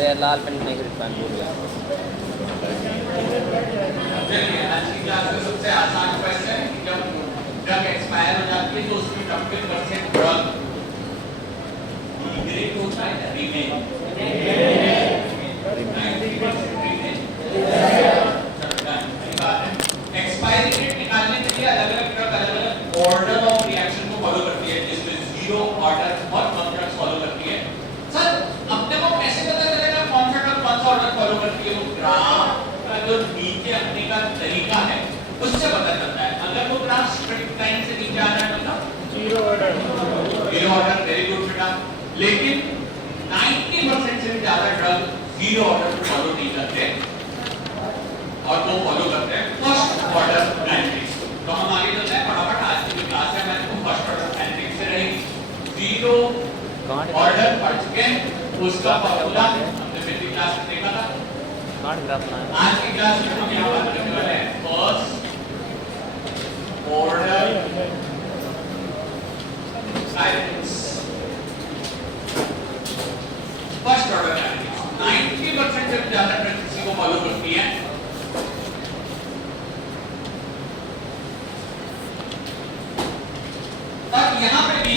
अरे लाल पेन नहीं खरीद पाया, भूल गया। चलिए आज की क्लास में सबसे आसान क्वेश्चन है कि जब ड्रग एक्सपायर हो जाती है तो उसकी 90% ड्रग डिग्रेड होता है, रिमेन एक्सपायरी डेट निकालने के लिए अलग अलग ड्रग अलग अलग ऑर्डर ऑफ रिएक्शन को फॉलो करती है, जिसमें जीरो ऑर्डर और वन ड्रग फॉलो करती है। सर अपने को कैसे पता चलेगा कौन सा ड्रग कौन सा ऑर्डर फॉलो करती है? वो ग्राफ का जो नीचे अपने का तरीका है उससे पता चलता है। अगर वो ग्राफ स्ट्रेट लाइन से नीचे आ रहा है मतलब जीरो ऑर्डर, वेरी गुड बेटा। लेकिन 90% से ज्यादा ड्रग जीरो ऑर्डर को फॉलो नहीं करते और वो फॉलो करते हैं फर्स्ट ऑर्डर काइनेटिक्स। तो हम आगे चलते हैं फटाफट। आज की जो क्लास है हमारी फर्स्ट ऑर्डर काइनेटिक्स से रहेगी। जीरो ऑर्डर सेकंड उसका फॉर्मूला हमने पिछली क्लास में देखा था। आज की क्लास में हम यहाँ बात करने वाले हैं first order kinetics. First order kinetics 90% से ज्यादा प्रिंसिपल को फॉलो करती है। और यहाँ पे भी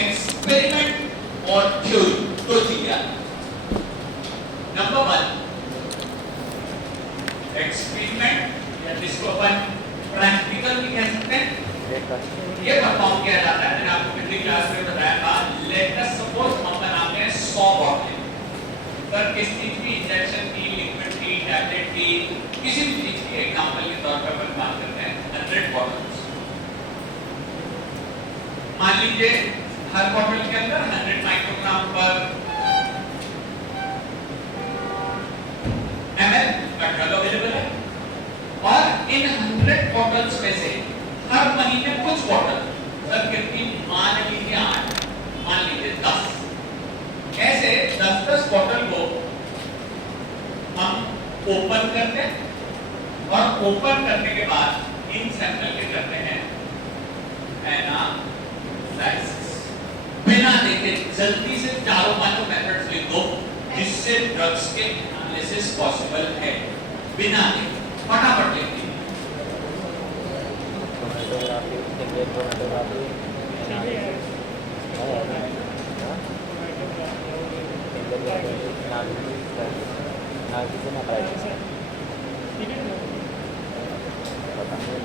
एक्सपेरिमेंट और थ्योरी दो चीजें आती हैं। नंबर 1 एक्सपेरिमेंट या जिसको अपन प्रैक्टिकल भी कह सकते हैं, ये परफॉर्म किया जाता है। मैंने आपको पिछली क्लास में बताया था। लेट अस सपोज हम बनाते हैं 100 बॉटल। सर किस चीज की? इंजेक्शन की, लिक्विड की, टैबलेट की, किसी भी चीज की एग्जांपल के तौर पर अपन बात करते हैं 100 बॉटल्स। मान लीजिए हर बॉटल के अंदर 100 माइक्रोग्राम पर ml का ड्रग अवेलेबल है और इन 100 बॉटल्स में से हर महीने कुछ बॉटल, सर कितनी? मान लीजिए 8, मान लीजिए 10, ऐसे 10-10 बॉटल को हम ओपन करते हैं और ओपन करने के बाद इन सैंपल के करते हैं एनालिसिस। बिना देखे जल्दी से चारों पांचों मेथड्स लिख दो जिससे ड्रग्स के एनालिसिस पॉसिबल है। बिना देखे फटाफट लिख दीजिए।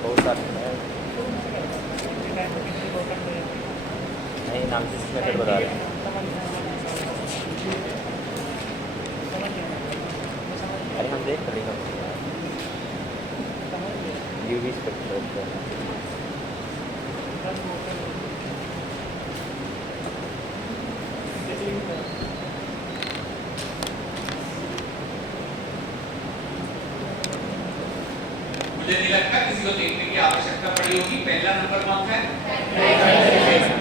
बहुत सारे नहीं नाम से मेथड बता रहे हैं। अरे हम देख रहे हैं यूवी स्पेक्ट्रम। मुझे नहीं लगता किसी को देखने की आवश्यकता पड़ी होगी। पहला नंबर कौन सा है?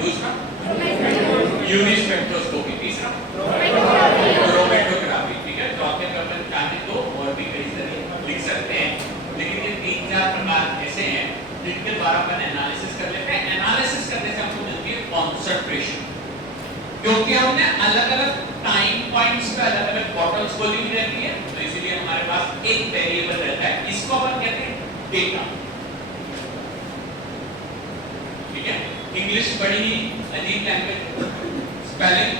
दूसरा यूवी स्पेक्ट्रोस्कोपी, तीसरा क्रोमेटोग्राफी। ठीक है, चौथे पर अपन चाहे तो और भी कई सारे लिख सकते हैं, लेकिन ये 3-4 प्रकार ऐसे हैं जिनके द्वारा अपन एनालिसिस कर लेते हैं। एनालिसिस करने से हमको मिलती है कॉन्सेंट्रेशन, क्योंकि हमने अलग-अलग टाइम पॉइंट्स पे अलग-अलग बॉटल्स को ली रहती है, तो इसीलिए हमारे पास एक वेरिएबल रहता है। इसको अपन कहते हैं डेटा। ठीक है, इंग्लिश बड़ी ही अजीब लैंग्वेज, स्पेलिंग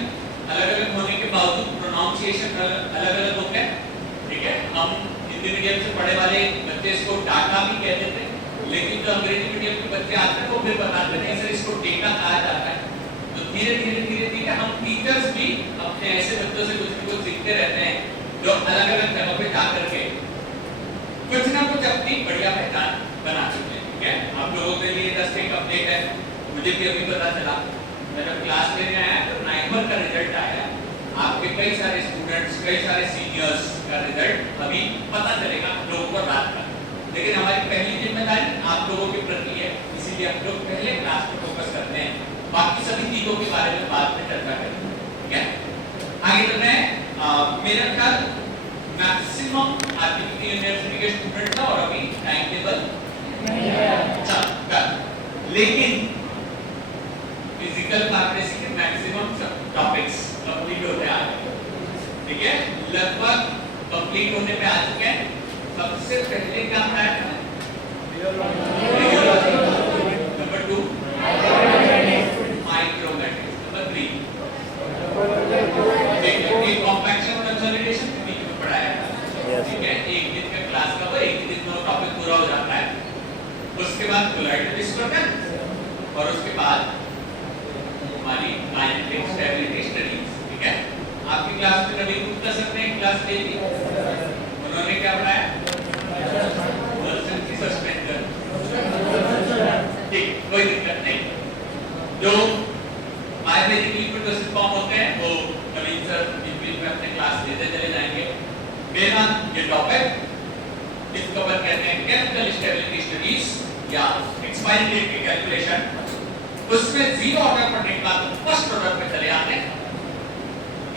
अलग-अलग होने के बावजूद प्रोनाउंसिएशन अलग-अलग होते हैं। ठीक है, हम हिंदी मीडियम से पढ़े वाले बच्चे इसको डाटा भी कह देते हैं, लेकिन जो अंग्रेजी मीडियम के बच्चे आते हैं वो फिर बताते हैं सर इसको डेटा कहा जाता है। तो धीरे-धीरे हम टीचर्स भी अपने ऐसे बच्चों से कुछ न कुछ सीखते रहते हैं जो अलग-अलग जगह पे जा करके कुछ ना कुछ अपनी बढ़िया पहचान बना चुके हैं। ठीक है, आप लोगों के लिए जस्ट एक अपडेट है। मुझे भी अभी पता चला, मैं जब क्लास लेने आया तो 9th का रिजल्ट आया। आपके कई सारे स्टूडेंट्स, कई सारे सीनियर्स का रिजल्ट अभी पता चलेगा लोगों को रात का, लेकिन हमारी पहली जिम्मेदारी आप लोगों के प्रति है, इसीलिए हम लोग पहले क्लास पे फोकस करते हैं, बाकी सभी चीजों के बारे में बाद में चर्चा करेंगे। ठीक है, आगे चलते हैं। मेरा ख्याल मैक्सिमम आरपीटी यूनिवर्सिटी के स्टूडेंट था और अभी टाइम टेबल लेकिन फिजिकल फार्मेसी के मैक्सिमम टॉपिक्स कंप्लीट होते आ गए। ठीक है, लगभग कंप्लीट होने पे आ चुके हैं। सबसे पहले क्या पढ़ाया था? नंबर 2 माइक्रोमैट्रिक्स, नंबर 3 कॉम्पैक्शन कंसोलिडेशन बीच में पढ़ाया था। ठीक है, एक दिन का क्लास का वो एक दिन में टॉपिक पूरा हो जाता है। उसके बाद कोलाइडल डिस्टर्बेंस और उसके बाद हमारी आयनिक स्टेबिलिटी स्टडीज। ठीक है, आपकी क्लास में रवि गुप्ता सर ने क्लास ली थी, उन्होंने क्या पढ़ाया? वोल्सन की सस्पेंशन। ठीक, कोई दिक्कत नहीं। जो आयुर्वेदिक लिक्विड बेसिस फॉर्म होते हैं वो नवीन सर इन बीच में अपने क्लास लेते चले जाएंगे। मेरा ये टॉपिक इसको अपन कहते हैं केमिकल स्टेबिलिटी स्टडीज या एक्सपायरी डेट की कैलकुलेशन। उसमें जीरो ऑर्डर पढ़ने के बाद फर्स्ट ऑर्डर पे चले आते हैं।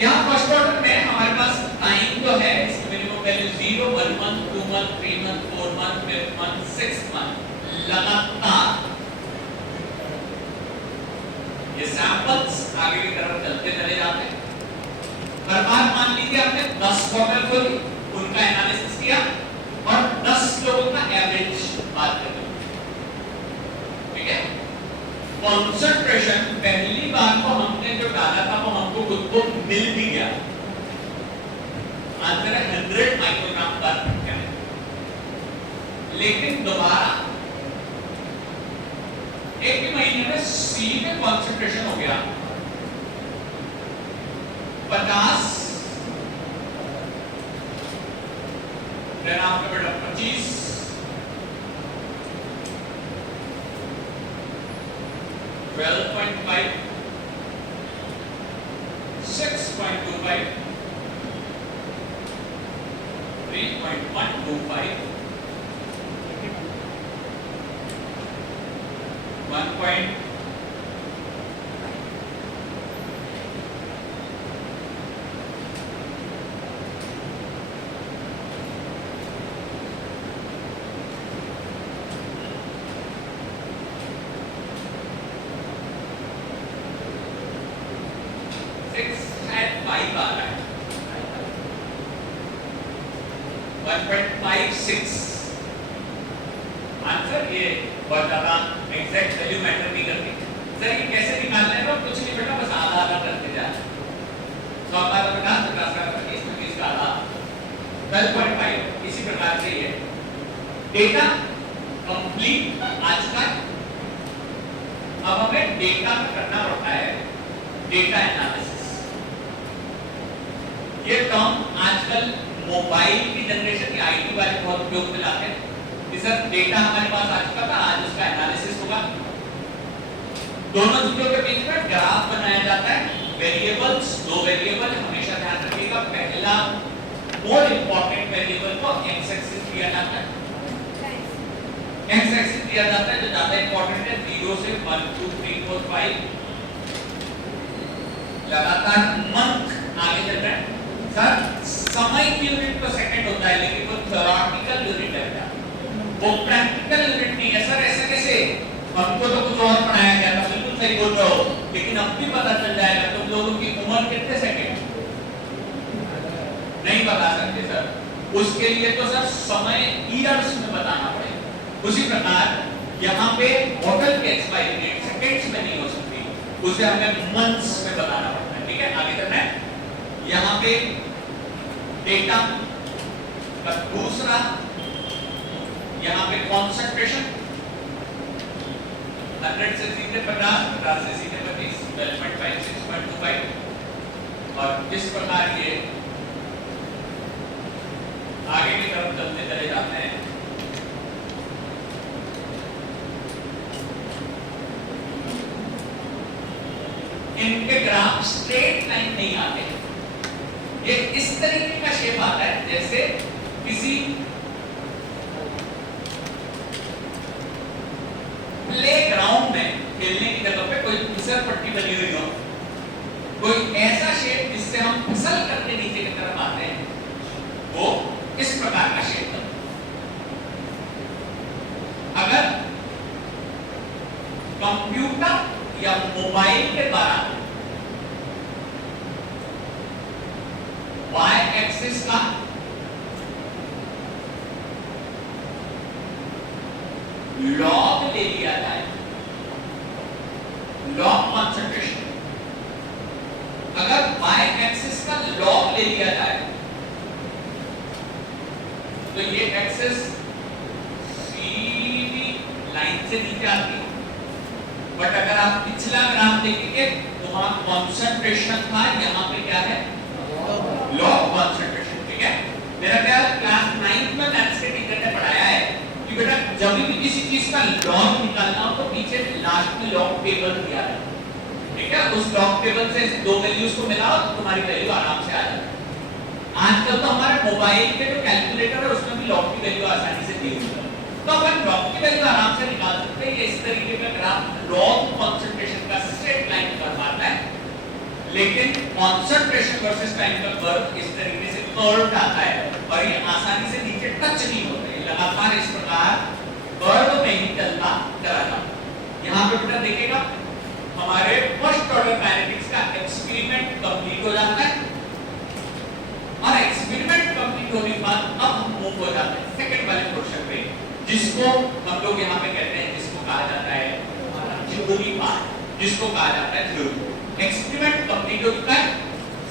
यहाँ फर्स्ट ऑर्डर में हमारे पास टाइम जो है इसकी minimum value 0, 1 month, 2 month, 3 month, 4 month, 5 month, 6 month लगातार ये सैंपल्स आगे की तरफ चलते चले जाते हैं। हर बार मान लीजिए आपने 10 बॉटल खोली, उनका एनालिसिस किया और 10 लोगों का एवरेज बात कर ली। ठीक है, कंसंट्रेशन पहली बार को हमने जो डाला था वो हमको खुद को मिल भी गया। आंसर है 100 माइक्रोग्राम पर मिनट। लेकिन दोबारा एक ही महीने में सी में कंसंट्रेशन हो गया 50, देन आपका बेटा 25, 12.5, 6.25, 3.125, 1. आंसर ये बहुत ज्यादा एग्जैक्ट वैल्यू मैटर नहीं करती। सर ये कैसे निकालना है? तो कुछ नहीं बेटा, बस आधा आधा करते जा। 100 का 50, 50 का 25, 25 का आधा, 12.5। इसी प्रकार से ये डेटा कंप्लीट आ चुका है। अब हमें डेटा में करना पड़ता है डेटा एनालिसिस। ये टर्म आजकल मोबाइल की जनरेशन की आईटी वाले बहुत उपयोग में लाते हैं कि सर डेटा हमारे पास आ चुका था, आज उसका एनालिसिस होगा। दोनों चीजों के बीच में ग्राफ बनाया जाता है। वेरिएबल्स, दो वेरिएबल हमेशा ध्यान रखिएगा। पहला मोर इंपॉर्टेंट वेरिएबल को एक्स एक्सिस दिया जाता है, एक्स एक्सिस दिया जाता है जो ज्यादा इंपॉर्टेंट है। 0 से 1 2 3 4 5 लगातार मंथ आगे चल रहा है। सर समय की यूनिट तो सेकंड होता है, लेकिन वो थ्योरेटिकल यूनिट है, वो प्रैक्टिकल यूनिट नहीं है। सर ऐसे कैसे? हमको तो कुछ और पढ़ाया गया था, बिल्कुल सही बोल रहे हो, लेकिन अब भी पता चल जाएगा तुम लोगों की उम्र कितने सेकंड नहीं बता सकते सर। उसके लिए तो सर समय ईयर्स में बताना पड़ेगा। उसी प्रकार यहाँ पे बॉटल की एक्सपायरी डेट सेकंड्स में नहीं हो सकती, उसे हमें मंथ्स में बताना पड़ता है। ठीक है, आगे चलना है। यहाँ पे डेटा का दूसरा, यहाँ पे कॉन्सेंट्रेशन 100 से सीधे 50, 50 से सीधे 25, 12.5, 6.25 और इस प्रकार ये आगे की तरफ चलते चले जाते हैं। इनके ग्राफ स्ट्रेट लाइन नहीं आते, ये इस तरीके का शेप आता है जैसे किसी प्लेग्राउंड में खेलने की जगह पे कोई फिसल पट्टी बनी हुई हो, कोई ऐसा शेप जिससे हम फिसल करके नीचे की तरफ आते हैं, वो इस प्रकार का शेप है। अगर कंप्यूटर या मोबाइल के द्वारा y लॉग ले लिया जाए, लॉग कॉन्सेंट्रेशन, अगर y एक्सिस का लॉग ले लिया जाए तो ये एक्सिस सीधी लाइन से नीचे आती है, बट अगर आप पिछला ग्राफ देखेंगे तो वहां कॉन्सेंट्रेशन था, यहाँ पे क्या है, लॉग कॉन्सेंट्रेशन। ठीक है, मेरा ख्याल क्लास 9th में मैथ्स के टीचर ने पढ़ाया है कि बेटा जब भी किसी चीज का लॉग निकालना हो तो पीछे लास्ट में लॉग टेबल दिया है, ठीक है, उस लॉग टेबल से दो वैल्यूज को मिलाओ तो तुम्हारी वैल्यू आराम से आ जाएगी। आजकल तो हमारे मोबाइल के जो कैलकुलेटर है उसमें भी लॉग की वैल्यू आसानी से दी हुई है, तो अपन लॉग की वैल्यू आराम से निकाल सकते हैं। ये इस तरीके का ग्राफ लॉग कॉन्सेंट्रेशन का स्ट्रेट लाइन पर आता है, लेकिन कॉन्सेंट्रेशन वर्सेस टाइम का कर्व इस तरीके से कर्व्ड आता है और ये आसानी से नीचे टच नहीं होता है, लगातार इस प्रकार कर्व में ही चलता चला जाता है। यहाँ पे बेटा देखिएगा हमारे फर्स्ट ऑर्डर काइनेटिक्स का एक्सपेरिमेंट कंप्लीट हो जाता है और एक्सपेरिमेंट कंप्लीट होने के बाद अब हम मूव हो जाते हैं सेकंड वाले क्वेश्चन पे, जिसको हम लोग यहाँ पे कहते हैं, जिसको कहा जाता है थ्योरी पार्ट, जिसको कहा जाता है थ्योरी। एक्सपेरिमेंट कंप्लीट हो चुका है,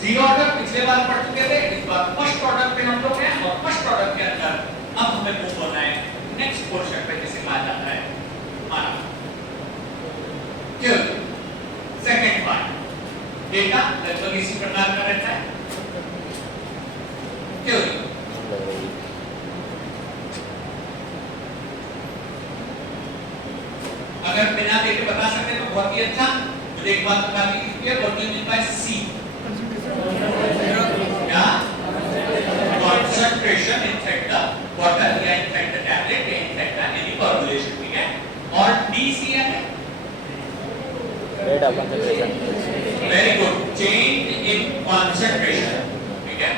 जीरो ऑर्डर पिछले बार पढ़ चुके थे, इस बार फर्स्ट ऑर्डर पे हम लोग हैं और फर्स्ट ऑर्डर के अंदर अब हमें मूव होना है नेक्स्ट पोर्शन पे, जिसे कहा जाता है हमारा थ्योरी। सेकंड पार्ट डेटा लगभग इसी प्रकार का रहता है, थ्योरी। अगर बिना देखे बता सकते तो बहुत ही अच्छा। मुझे एक बात बता दीजिए, what do you mean by C? क्या concentration inside the water या inside the tablet या inside the any formulation, ठीक है। और DC है rate of concentration, very good, change in concentration, ठीक है।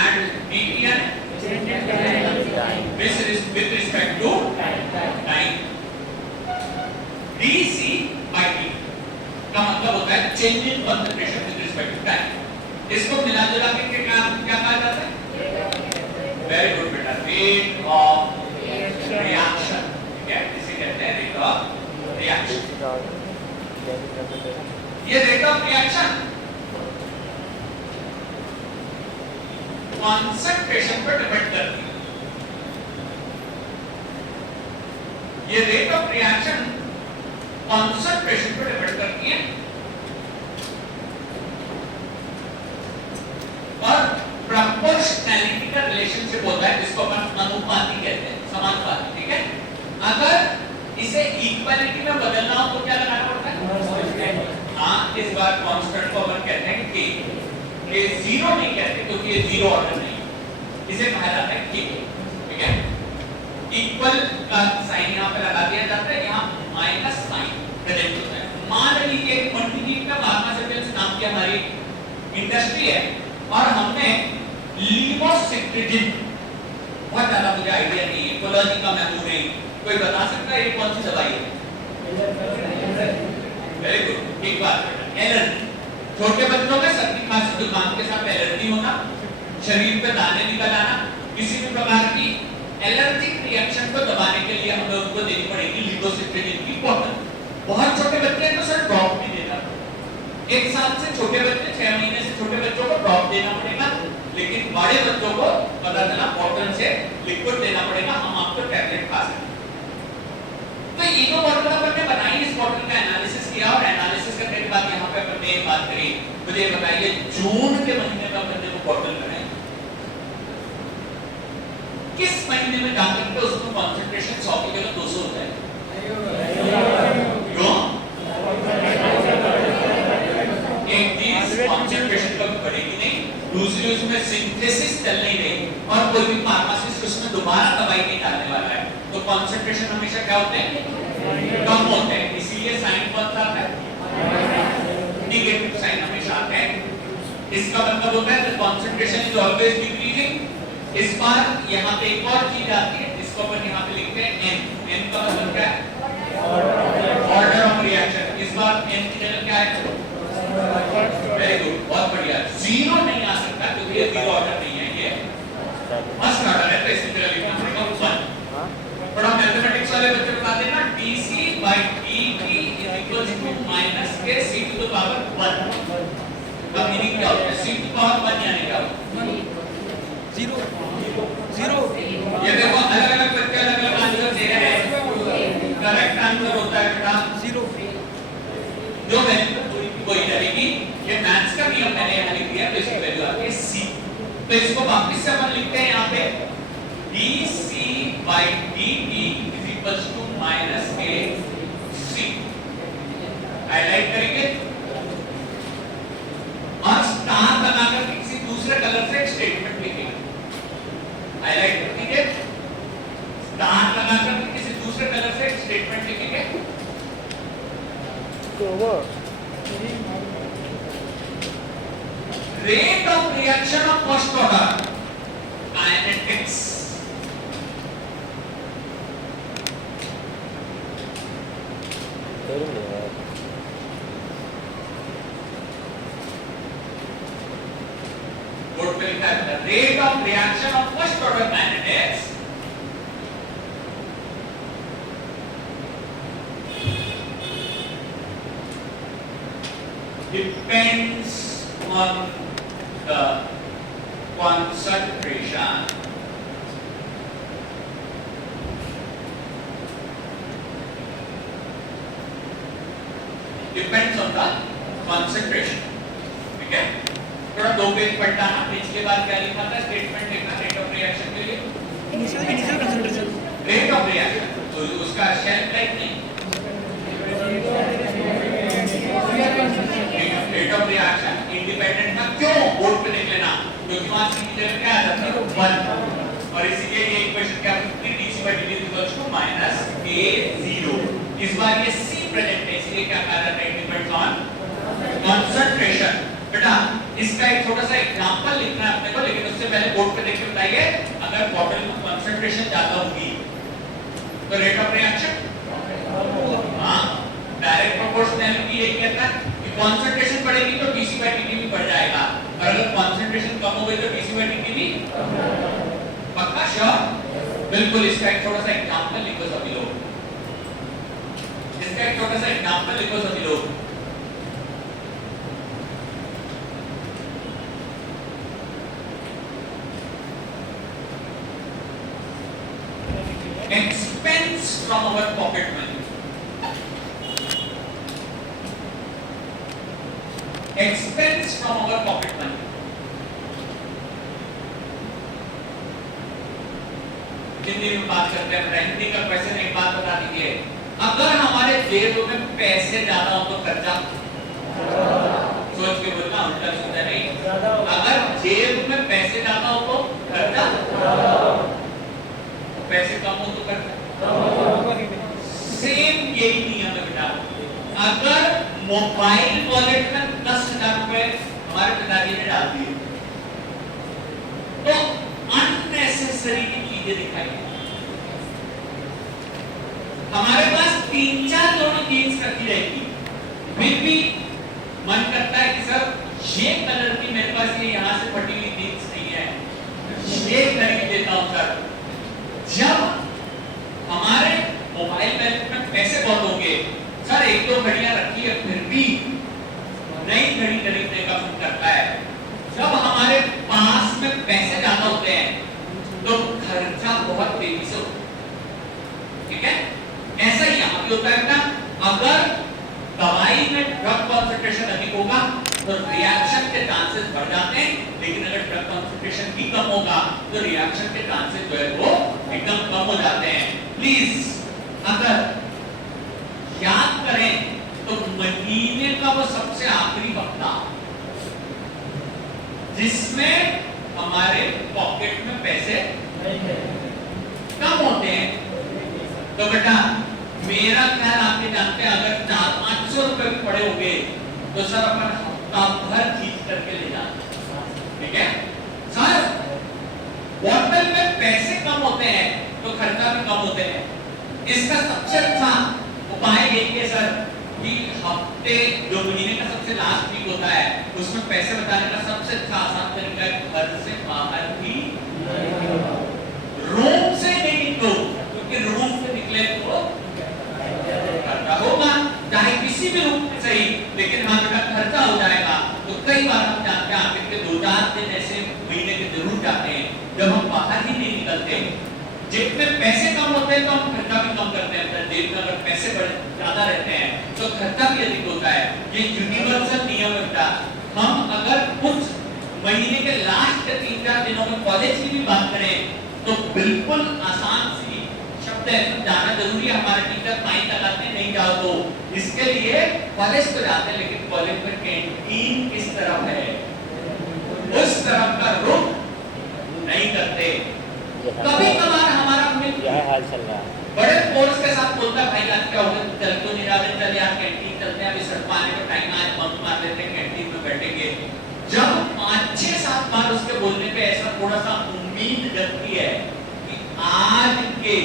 and DT है with respect to time। DC by T का मतलब होता है change in concentration with respect to time। इसको मिला जुला के क्या कहा जाता है? वेरी गुड बेटा, रेट ऑफ रिएक्शन, ठीक है, इसे कहते हैं रेट ऑफ रिएक्शन। ये रेट ऑफ रिएक्शन कॉन्सेंट्रेशन पर डिपेंड करती है। ये रेट ऑफ रिएक्शन कॉन्सेंट्रेशन पर डिपेंड करती है और प्रोपोर्शनैलिटी का रिलेशनशिप होता है, जिसको अपन अनुपाती कहते हैं, समानुपाती, ठीक है। अगर इसे इक्वालिटी में बदलना हो तो क्या लगाना पड़ता है? हाँ, इस बार कांस्टेंट को अपन कहते हैं k, ये जीरो नहीं कहते क्योंकि ये जीरो ऑर्डर नहीं, इसे कहा जाता है k, ठीक है। इक्वल का साइन यहाँ पे लगा दिया जाता है, यहाँ माइनस साइन प्रेजेंट होता है। मान लीजिए क्वांटिटी का फार्मास्यूटिकल्स नाम की हमारी इंडस्ट्री है और हमने लीवोसिट्रिजिन, बहुत ज्यादा मुझे आइडिया नहीं है, इकोलॉजी का मैं हूं नहीं, कोई बता सकता है ये कौन सी दवाई है? वेरी गुड, एक बात बेटा, एलर्जी। छोटे बच्चों में सर्दी खांसी जुकाम के साथ एलर्जी होना, शरीर पे दाने निकल आना, किसी भी प्रकार की एलर्जिक रिएक्शन को दबाने के लिए हमें उनको देनी पड़ेगी लीवोसिट्रिजिन की बोतल। बहुत छोटे बच्चे हैं तो सर ड्रॉप भी देना, 1 साल से छोटे बच्चे, 6 महीने से छोटे बच्चों को ड्रॉप देना पड़ेगा, लेकिन बड़े बच्चों को पता चला बोतल से लिक्विड देना पड़ेगा, हम आपको टैबलेट खा सकते हैं। तो ये जो बोतल अपन ने बनाई, इस बोतल का एनालिसिस किया और एनालिसिस करने के बाद यहाँ पे अपन ने बात करी, मुझे बताइए जून के महीने में अपन ने वो बोतल बनाई, किस महीने में जाकर के उसमें कंसंट्रेशन 100 की जगह 200 हो जाए? क्यों? एक चीज कंसंट्रेशन कभी बढ़ेगी नहीं, दूसरी उसमें सिंथेसिस चल नहीं रही और कोई भी फार्मासिस्ट उसमें दोबारा दवाई नहीं डालने वाला है, तो कंसंट्रेशन हमेशा क्या होते हैं? कम होते हैं। इसीलिए साइन कौन सा आता है? नेगेटिव साइन हमेशा आता है। इसका मतलब होता है the concentration is always decreasing. इस बार यहाँ पे एक और चीज आती है, इसको अपन यहाँ पे लिखते हैं n। n का मतलब क्या है? Order of reaction. इस बार n की जगह क्या है? वेरी गुड, बहुत बढ़िया। जीरो नहीं आ सकता क्योंकि ये जीरो ऑर्डर नहीं है, ये फर्स्ट ऑर्डर है, तो इसकी जगह लिखना पड़ेगा 1। थोड़ा मैथमेटिक्स वाले क्या होता है? C to power 1 यानी क्या होता है? 0 ये देखो अलग अलग बच्चे अलग अलग आंसर दे रहे हैं। करेक्ट आंसर होता है बेटा 0 जो वैल्यू कोई रहेगी, ये मैथ्स का नियम मैंने यहाँ लिख दिया, तो इसकी वैल्यू आती है C। तो इसको वापस से अपन लिखते हैं यहाँ पे dC by dt is equals to minus AC। Highlight करेंगे और स्टार लगाकर किसी दूसरे कलर से एक स्टेटमेंट लिखेंगे। हाईलाइट कर दीजिए, स्टार लगाकर किसी दूसरे कलर से एक स्टेटमेंट लिखेंगे। Rate of reaction of first order kinetics। Board पे लिखा है rate of reaction of first order kinetics depends on the concentration depends on the concentration। ठीक है, थोड़ा 2 पेज पढ़ना ना, पिछली बार क्या लिखा था? स्टेटमेंट लिखना रेट ऑफ रिएक्शन के लिए, initial concentration rate of reaction, तो उसका शेल्फ लाइफ नहीं, रेट ऑफ रिएक्शन इंडिपेंडेंट का क्यों बोर्ड पे लिख लेना, क्योंकि वहां सी की जगह क्या आ जाता है 1, और इसीलिए ये इक्वेशन क्या होती है? dC by dt equals to minus a0। इस बार ये c प्रेजेंट है, इसलिए क्या कहा जाता है? Depends on concentration. बेटा इसका एक छोटा सा एग्जांपल लिखना है अपने को, लेकिन उससे पहले बोर्ड पे देख के बताइए, अगर बॉटल में कंसंट्रेशन ज्यादा होगी तो रेट ऑफ रिएक्शन, हां, डायरेक्ट प्रोपोर्शनैलिटी यही कहता है कि कंसंट्रेशन बढ़ेगी तो dC by dt भी बढ़ जाएगा, और अगर कंसंट्रेशन कम हो गई तो dC by dt भी। पक्का श्योर? बिल्कुल। इसका एक छोटा सा एग्जांपल लिखो सभी लोग, इसका एक छोटा सा एग्जांपल लिखो सभी लोग। Expense from our pocket money, expense from our pocket money। Hindi में बात करते हैं, हिंदी का क्वेश्चन एक बात बता दीजिए, अगर हमारे जेब में पैसे ज्यादा हो तो खर्चा, सोच के बोलना, उल्टा सीधा नहीं, अगर जेब में पैसे ज्यादा हो तो खर्चा, पैसे कम हो तो खर्चा। सेम यही नियम है बेटा, अगर मोबाइल वॉलेट में 10,000 रुपए हमारे पिताजी ने डाल दिए तो अननेसेसरी की चीजें दिखाई, हमारे पास 3-4 जोड़ी जीन्स रखी रहेगी, फिर भी मन करता है कि सर ये कलर की मेरे पास ये यहाँ से फटी हुई जीन्स नहीं है, ये खरीद देता हूँ सर। जब हमारे मोबाइल बैलेंस में पैसे बहुत होंगे, सर 1-2 घड़ियां रखी है फिर भी नई घड़ी खरीदने का मन करता है। जब हमारे पास में पैसे ज्यादा होते हैं तो खर्चा बहुत तेजी से होता है। ठीक है, ऐसा ही यहाँ भी होता है ना, अगर दवाई में ड्रग कॉन्सेंट्रेशन अधिक होगा तो रिएक्शन के चांसेस बढ़ जाते हैं, लेकिन अगर ड्रग कॉन्सेंट्रेशन भी कम होगा तो रिएक्शन के चांसेस जो है वो एकदम कम हो जाते हैं। प्लीज अगर याद करें तो महीने का वो सबसे आखिरी हफ्ता जिसमें हमारे पॉकेट में पैसे कम होते हैं, तो बेटा मेरा ख्याल आपके जानते हैं, अगर 400-500 रुपए भी पड़े होंगे तो सर अपन हफ्ता भर खींच करके ले जाते। ठीक है सर, बॉटल में पैसे कम होते हैं तो खर्चा भी कम होते हैं। इसका सबसे अच्छा उपाय यही है सर कि हफ्ते जो महीने का सबसे लास्ट वीक होता है उसमें पैसे बचाने का सबसे अच्छा आसान तरीका है घर से बाहर ही, रूम से नहीं निकलो, क्योंकि रूम से निकले तो खर्चा होगा, चाहे किसी भी रूप में सही, लेकिन हाँ बेटा खर्चा हो जाएगा। तो कई बार हम जानते हैं जेब में पैसे कम होते हैं तो हम खर्चा भी कम करते हैं, जेब में अगर पैसे ज्यादा रहते हैं तो खर्चा भी अधिक होता है। ये यूनिवर्सल नियम है। हम अगर कुछ महीने के लास्ट के 3-4 दिनों में कॉलेज की भी बात करें तो बिल्कुल आसान सी शब्द है, जाना जरूरी है। हमारे टीचर फाइन लगाते नहीं जाओ तो इसके लिए कॉलेज तो जाते हैं, लेकिन कॉलेज में कैंटीन किस तरफ है उस तरफ का रुख नहीं करते। कभी कभार हमारा यह हाल चल रहा है। बड़े फोर्स के साथ बोलता है भाई आज क्या होगा, चल तो नहीं रहा, चल यार कैंटीन चलते हैं, अभी सर पाने का टाइम आज बंक मार लेते हैं, कैंटीन में बैठेंगे। जब 5-6-7 बार उसके बोलने पे ऐसा थोड़ा सा उम्मीद जगती है कि आज के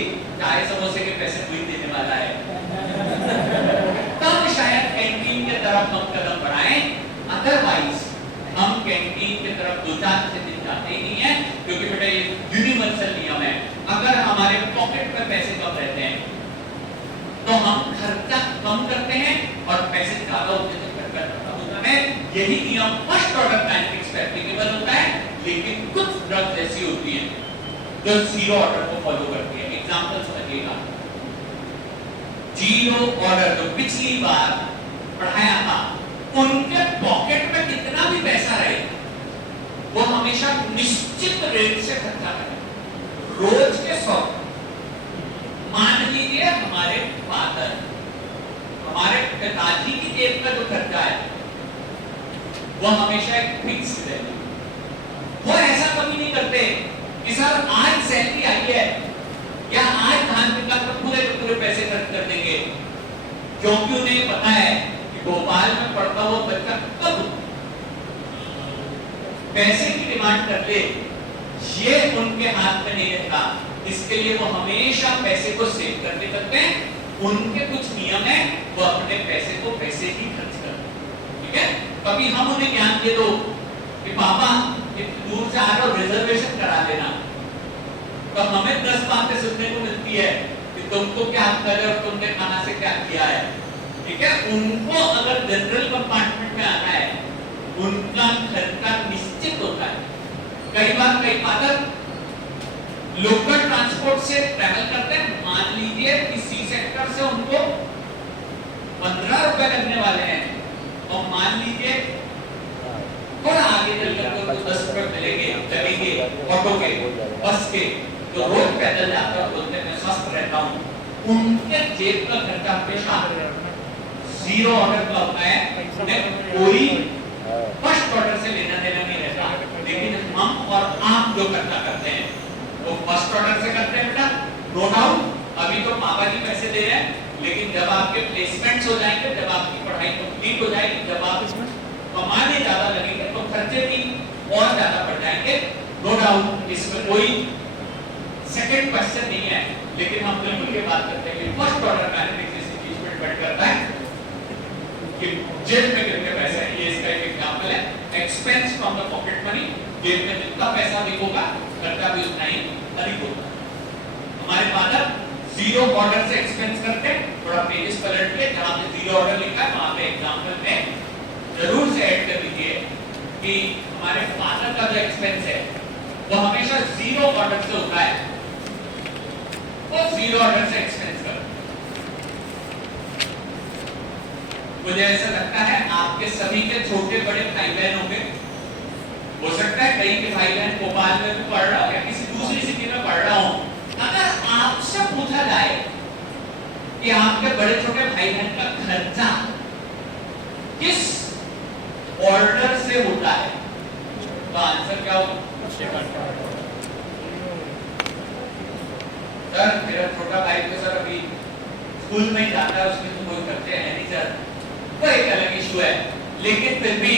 चाय समोसे के पैसे कोई देने वाला है, तब शायद कैंटीन की तरफ हम कदम बढ़ाएं। अदरवाइज हम कैंटीन की तरफ 2-4 दिन जाते ही नहीं है, क्योंकि बेटा ये यूनिवर्सल नियम है। अगर हमारे पॉकेट में पैसे कम रहते हैं तो हम खर्चा कम करते हैं और पैसे ज्यादा होते हैं तो खर्चा ज्यादा होता है। यही नियम फर्स्ट ऑर्डर काइनेटिक्स पे एप्लीकेबल होता है, लेकिन कुछ ड्रग्स ऐसी होती हैं जो जीरो ऑर्डर को फॉलो करती है। एग्जांपल समझिएगा, जीरो ऑर्डर जो पिछली बार पढ़ाया था, उनके पॉकेट में कितना भी पैसा रहे वो हमेशा निश्चित रेट से खर्चा करें, रोज के 100। मान लीजिए हमारे फादर, हमारे पिताजी की जेब का जो खर्चा है वो हमेशा एक फिक्स वैल्यू, वो ऐसा कभी नहीं करते कि सर आज सैलरी आई है या आज धान पिका तो पूरे के पूरे पैसे खर्च कर देंगे, क्योंकि उन्हें पता है कि भोपाल में पढ़ता हुआ बच्चा कब पैसे की डिमांड कर ले, ये उनके हाथ में नहीं रहता। इसके लिए वो हमेशा पैसे को सेव करते करते हैं। उनके कुछ नियम है, वो अपने पैसे को पैसे ही खर्च करते हैं। ठीक है, कभी हम उन्हें ज्ञान दे दो कि पापा दूर से आ रहा हो रिजर्वेशन करा लेना, तो हमें 10 बातें सुनने को मिलती है कि तुमको क्या कर है और तुमने खाना से क्या किया है। ठीक है, उनको अगर जनरल कंपार्टमेंट में आना है, उनका खर्चा निश्चित होता है। कई बार कई फादर लोकल ट्रांसपोर्ट से ट्रैवल करते हैं, मान लीजिए किसी सेक्टर से उनको 15 रुपए लगने वाले हैं और मान लीजिए थोड़ा आगे चलकर उनको 10 रुपए मिलेंगे, लगेंगे ऑटो के, बस के, तो रोज पैदल जाकर और बोलते मैं स्वस्थ रहता हूँ। उनके जेब का खर्चा हमेशा जीरो ऑर्डर का होता है, उन्हें कोई फर्स्ट ऑर्डर से लेना देना नहीं रहता। लेकिन हम और आप जो खर्चा करते हैं वो फर्स्ट ऑर्डर से करते हैं बेटा, नो डाउट। अभी तो पापा जी पैसे दे रहे हैं, लेकिन जब आपके प्लेसमेंट्स हो जाएंगे, जब आपकी पढ़ाई कंप्लीट हो जाएगी, जब आप कमाने ज्यादा लगेंगे तो खर्चे भी और ज्यादा बढ़ जाएंगे, नो डाउट। इसमें कोई सेकंड क्वेश्चन नहीं है। लेकिन हम बिल्कुल ये बात करते हैं कि फर्स्ट ऑर्डर काइनेटिक्स इस चीज पर डिपेंड करता है कि जेब में कितने पैसे हैं। ये इसका एक एग्जांपल है, expense from the pocket money. जेब में जितना पैसा अधिक होगा, खर्चा भी उतना ही अधिक होगा। हमारे फादर जीरो ऑर्डर से एक्सपेंस करते हैं। थोड़ा पेजेस पलट के जहां पे जीरो ऑर्डर लिखा है वहां पे एग्जांपल में जरूर से ऐड कर दीजिए कि हमारे फादर का जो एक्सपेंस है वो हमेशा जीरो ऑर्डर से होता है, वो जीरो ऑर्डर से एक्सपेंस कर। मुझे ऐसा लगता है आपके सभी के छोटे बड़े भाई बहन होंगे, हो सकता है कहीं के भाई बहन भोपाल में भी पढ़ रहा हो या किसी दूसरी सिटी में पढ़ रहा हो। अगर आपसे पूछा जाए कि आपके बड़े छोटे भाई बहन का खर्चा किस ऑर्डर से होता है, तो आंसर क्या होगा? सर मेरा छोटा भाई तो सर अभी स्कूल में ही जाता है, उसमें तो कोई खर्चे है नहीं सर, वो एक अलग इशू है। लेकिन फिर भी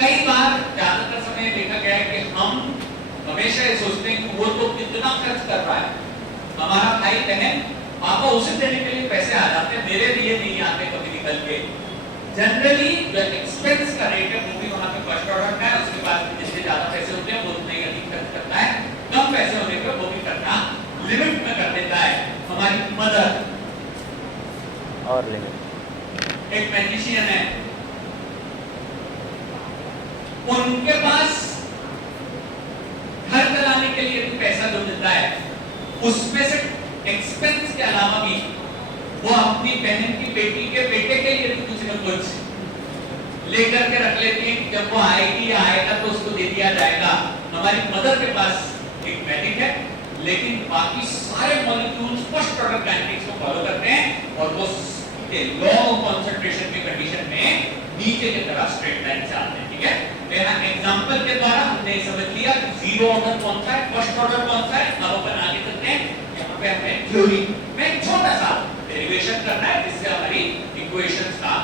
कई बार ज्यादातर समय देखा गया है कि हम हमेशा ये सोचते हैं कि वो तो कितना खर्च कर रहा है, हमारा भाई बहन पापा उसे देने के लिए पैसे आ जाते हैं, मेरे लिए नहीं आते कभी निकल के। जनरली जो एक्सपेंस का रेट है वो भी वहां पे फर्स्ट ऑर्डर का है, उसके बाद जिससे ज्यादा पैसे होते हैं वो उतना ही अधिक खर्च करता है, कम पैसे होने पे वो भी करना लिमिट में कर देता है। हमारी मदर और लिमिट, एक मैजिशियन है, उनके पास घर चलाने के लिए भी पैसा जो मिलता है उसमें से एक्सपेंस के अलावा भी वो अपनी बहन की बेटी के बेटे के लिए भी कुछ न कुछ लेकर के रख लेती है कि जब वो आएगी या आएगा तो उसको दे दिया जाएगा। हमारी मदर के पास एक मैजिक है, लेकिन बाकी सारे मॉलिक्यूल्स फर्स्ट ऑर्डर काइनेटिक्स को फॉलो करते हैं और वो लॉ ऑफ कंसंट्रेशन की कंडीशन में नीचे की तरफ स्ट्रेट लाइन से आते हैं। ठीक है, मेरा एग्जांपल के द्वारा हमने समझ लिया कि जीरो ऑर्डर कौन सा है, फर्स्ट ऑर्डर कौन सा है। अब अपन आगे चलते हैं, यहाँ पे हमें थ्योरी में छोटा सा डेरिवेशन करना है जिससे हमारी इक्वेशंस का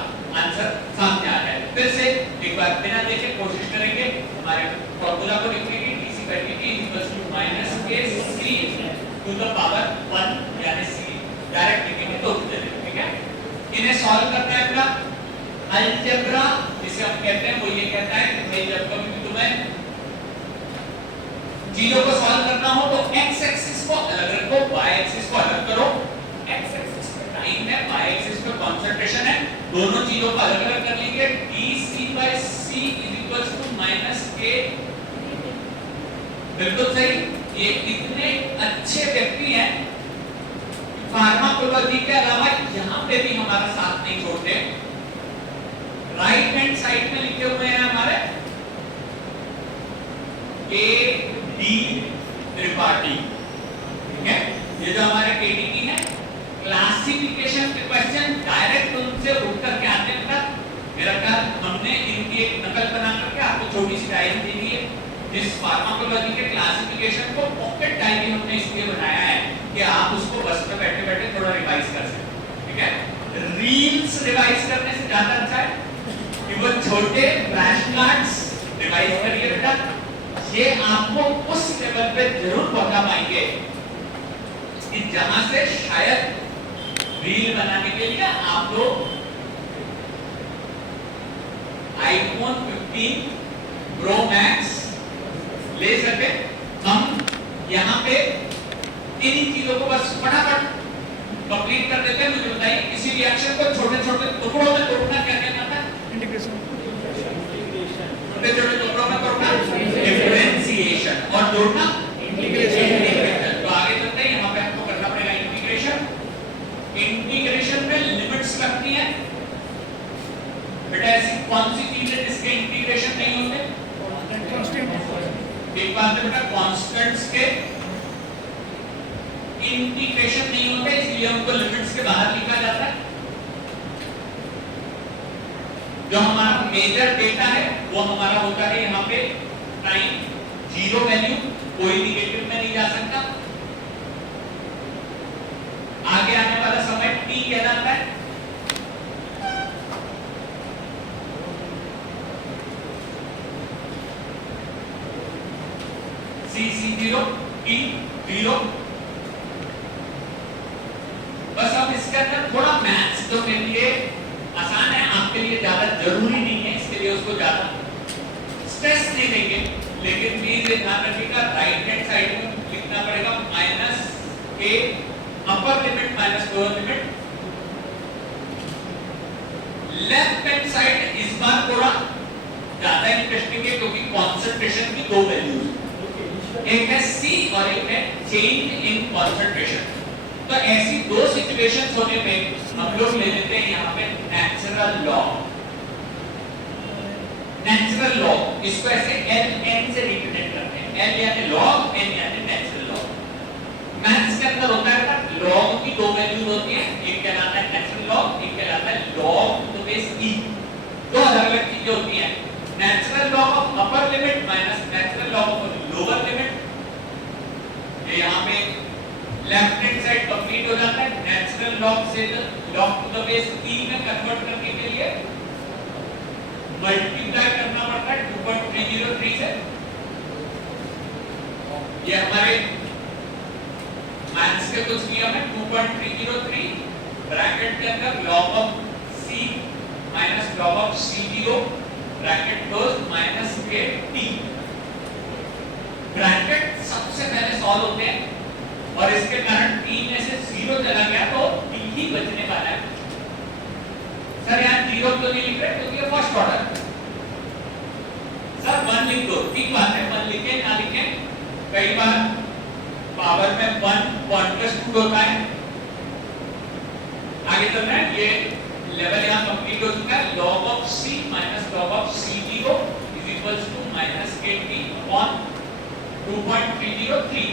आंसर सामने आ जाए। फिर से एक बार बिना देखे कोशिश करेंगे हमारे फार्मूला को लिखने की, dc by dt -kc to the power 1 यानी c डायरेक्ट लिखेंगे तो उत्तर देंगे। ठीक है, इन्हें सॉल्व करना है पूरा अलजेब्रा जिसे हम कहते हैं, वो ये कहता है कि भाई जब कभी भी तुम्हें चीजों को सॉल्व करना हो तो x एक्सिस को अलग रखो, y एक्सिस को अलग करो। x एक्सिस पे टाइम है, y एक्सिस पे कंसंट्रेशन है, दोनों चीजों को अलग अलग कर लेंगे। dc by c -k, बिल्कुल सही। ये इतने अच्छे व्यक्ति हैं, फार्माकोलॉजी के अलावा यहां पे भी हमारा साथ नहीं छोड़ते। राइट हैंड साइड में लिखे हुए हैं हमारे के डी त्रिपाठी। ठीक है, ये जो हमारे केटीटी है, क्लासिफिकेशन के क्वेश्चन डायरेक्ट उनसे उठ करके आते हैं। मेरा ख्याल हमने इनकी एक नकल बना करके आपको छोटी सी डायरी दी है। जिस फार्माकोलॉजी के क्लासिफिकेशन को पॉकेट डायरी हमने इसलिए बनाया है कि आप उसको बस में बैठे बैठे थोड़ा रिवाइज कर सकें। ठीक है, रील्स रिवाइज करने से ज्यादा अच्छा है कि वो छोटे फ्लैश कार्ड्स रिवाइज करिए बेटा। ये आपको उस लेवल पे जरूर पहुंचा पाएंगे कि जहां से शायद रील बनाने के लिए आप लोग आईफोन 15 प्रो मैक्स ले सके। हम यहाँ पे इन चीजों को बस फटाफट कंप्लीट कर देते हैं। मुझे बताइए किसी रिएक्शन को छोटे छोटे टुकड़ों में तोड़ना क्या कहलाता है? इंटीग्रेशन। छोटे छोटे टुकड़ों में तोड़ना डिफरेंशिएशन, और जोड़ना इंटीग्रेशन। तो आगे चलते हैं, यहाँ पे आपको करना पड़ेगा इंटीग्रेशन। इंटीग्रेशन में लिमिट्स लगती है बेटा। ऐसी कौन सी चीज है जिसके इंटीग्रेशन नहीं होते? एक बात है बेटा, कांस्टेंट्स के इंटीग्रेशन नहीं होते, इसलिए उनको लिमिट्स के बाहर लिखा जाता है। जो हमारा मेजर डेटा है वो हमारा होता है यहाँ पे टाइम, जीरो वैल्यू, कोई निगेटिव में नहीं जा सकता। आगे आने वाला समय t कहलाता है। C0 T 0। बस अब इसके अंदर थोड़ा मैथ्स जो मेरे लिए आसान है, आपके लिए ज्यादा जरूरी नहीं है, इसके लिए उसको ज्यादा स्ट्रेस नहीं देंगे। लेकिन प्लीज ध्यान रखिएगा, राइट हैंड साइड में लिखना पड़ेगा -k upper limit lower limit. Left hand side इस बार थोड़ा ज्यादा इंटरेस्टिंग है क्योंकि कंसंट्रेशन की दो वैल्यूज, एक है C और एक है चेंज इन कंसंट्रेशन। तो ऐसी दो सिचुएशंस होने पे हम लोग ले लेते हैं यहाँ पे नेचुरल लॉ। नेचुरल लॉ इसको ऐसे Ln से रिप्रेजेंट करते हैं। L यानी लॉग, N यानी नेचुरल लॉ। मैथ्स के अंदर होता है ना, लॉग की दो वैल्यूज होती हैं, एक कहलाता है नेचुरल लॉग, एक कहलाता है log to the base e। दो अलग अलग चीजें होती हैं, natural log of upper limit minus natural log of lower limit. ये यहाँ पे लेफ्ट हैंड साइड कंप्लीट हो जाता है। नेचुरल लॉग से log to the base e में कन्वर्ट करने के लिए मल्टीप्लाई करना पड़ता है 2.303 से। ये हमारे मैथ्स के कुछ नियम है। 2.303 ब्रैकेट के अंदर log of c minus log of c0 bracket close minus के t। ब्रैकेट सबसे पहले सॉल्व होते हैं और इसके कारण t में से 0 चला गया तो t ही बचने वाला है। सर यहाँ 0 तो नहीं लिख रहे क्योंकि ये फर्स्ट ऑर्डर। सर 1 लिख दो, ठीक बात है, 1 लिखें ना लिखें, कई बार पावर में 1 कॉन्ट्रास्ट 2 होता है। आगे चलना है, ये लेवल यहाँ कंप्लीट हो चुका है। log of c minus log of c0 is equals to minus kt upon 2.303।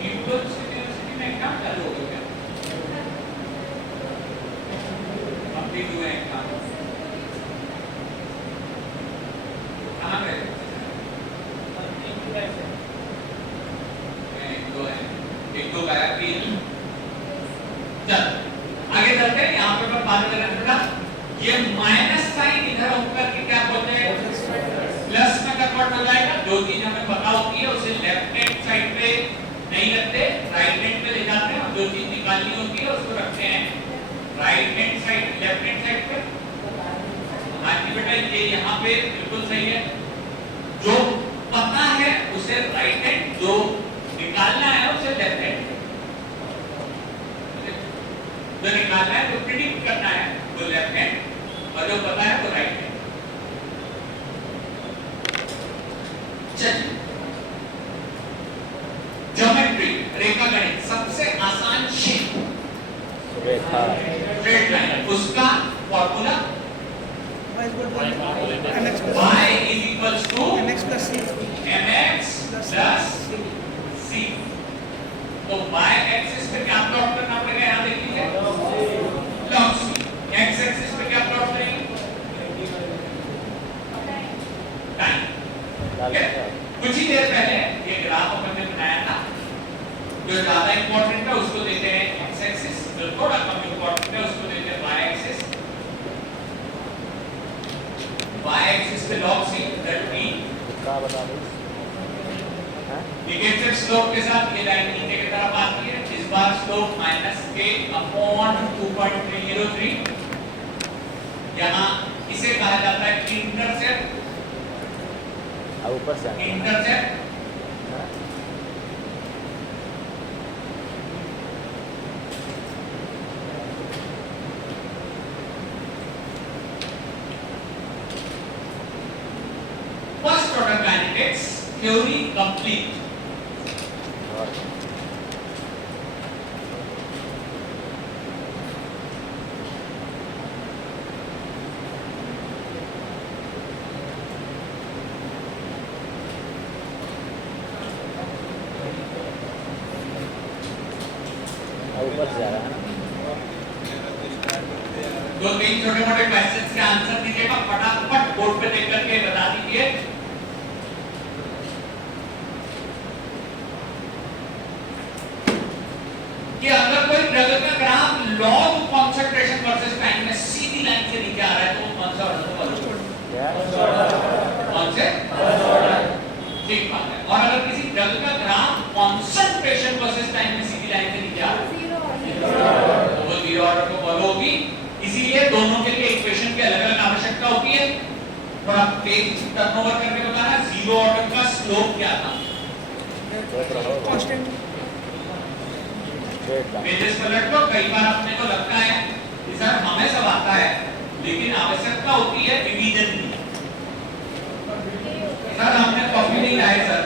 University में एग्जाम चालू हो गया, कंप्लीट हुए एग्जाम। कहाँ गए? एक दो का है, 3। चल आगे चलते हैं। यहाँ पे मैं बात कर रहा था, ये माइनस साइन इधर होकर के क्या बोलते हैं, प्लस में कन्वर्ट हो जाएगा। जो चीज हमें पता होती है उसे लेफ्ट हैंड साइड पे नहीं रखते, राइट हैंड पे ले जाते हैं, और जो चीज निकालनी होती है उसको रखते हैं right hand side, left hand side पे। हाँ जी बेटा, ये यहाँ पे बिल्कुल सही है। जो पता है उसे राइट हैंड, जो निकालना है उसे लेफ्ट हैंड। जो निकालना है, जो प्रिडिक्ट करना है वो लेफ्ट हैंड, और जो पता है वो राइट हैंड। चलिए, ज्योमेट्री, रेखा गणित, सबसे आसान शेप रेखा, स्ट्रेट लाइन, उसका formula y is equal to mx plus y is equals to mx plus c mx plus c। तो y एक्सिस पे क्या प्लॉट करना पड़ेगा, यहाँ देखिए log c। x एक्सिस पे क्या प्लॉट करेंगे, टाइम। कुछ ही देर पहले ये ग्राफ अपन ने बनाया था, जो ज्यादा इंपॉर्टेंट है उसको देते हैं x एक्सिस, जो थोड़ा कम इंपॉर्टेंट है उसको देते हैं y एक्सिस। y एक्सिस पे log c, दैट मीन क्या बता दो, नेगेटिव स्लोप के साथ ये लाइन नीचे की तरफ आती है। इस बार स्लोप -k/2.303। यहाँ इसे कहा जाता है इंटरसेप्ट। अब ऊपर से आना। Intercept first order kinetics theory complete. ऊपर से जा रहा है ना। दो तीन छोटे मोटे क्वेश्चंस के आंसर दीजिएगा फटाफट, बोर्ड पे देख करके बता दीजिए। कि अगर कोई ड्रग का graph log concentration versus time में सीधी लाइन से नीचे आ रहा है तो वो कौन सा ऑर्डर होगा, कौन से, ठीक बात है। और अगर किसी ड्रग का ग्राफ कंसंट्रेशन वर्सेस टाइम में सीधी लाइन से नीचे आ रहा है तो वो जीरो ऑर्डर को फॉलो होगी। इसीलिए दोनों के लिए इक्वेशन की अलग अलग आवश्यकता होती है। थोड़ा पेज टर्नओवर करके बताना, जीरो ऑर्डर का स्लोप क्या था, कांस्टेंट पेजेस पलट लो। कई बार अपने को लगता है कि सर हमें सब आता है, लेकिन आवश्यकता होती है डिवीजन की। सर हमने कॉपी नहीं लाए सर,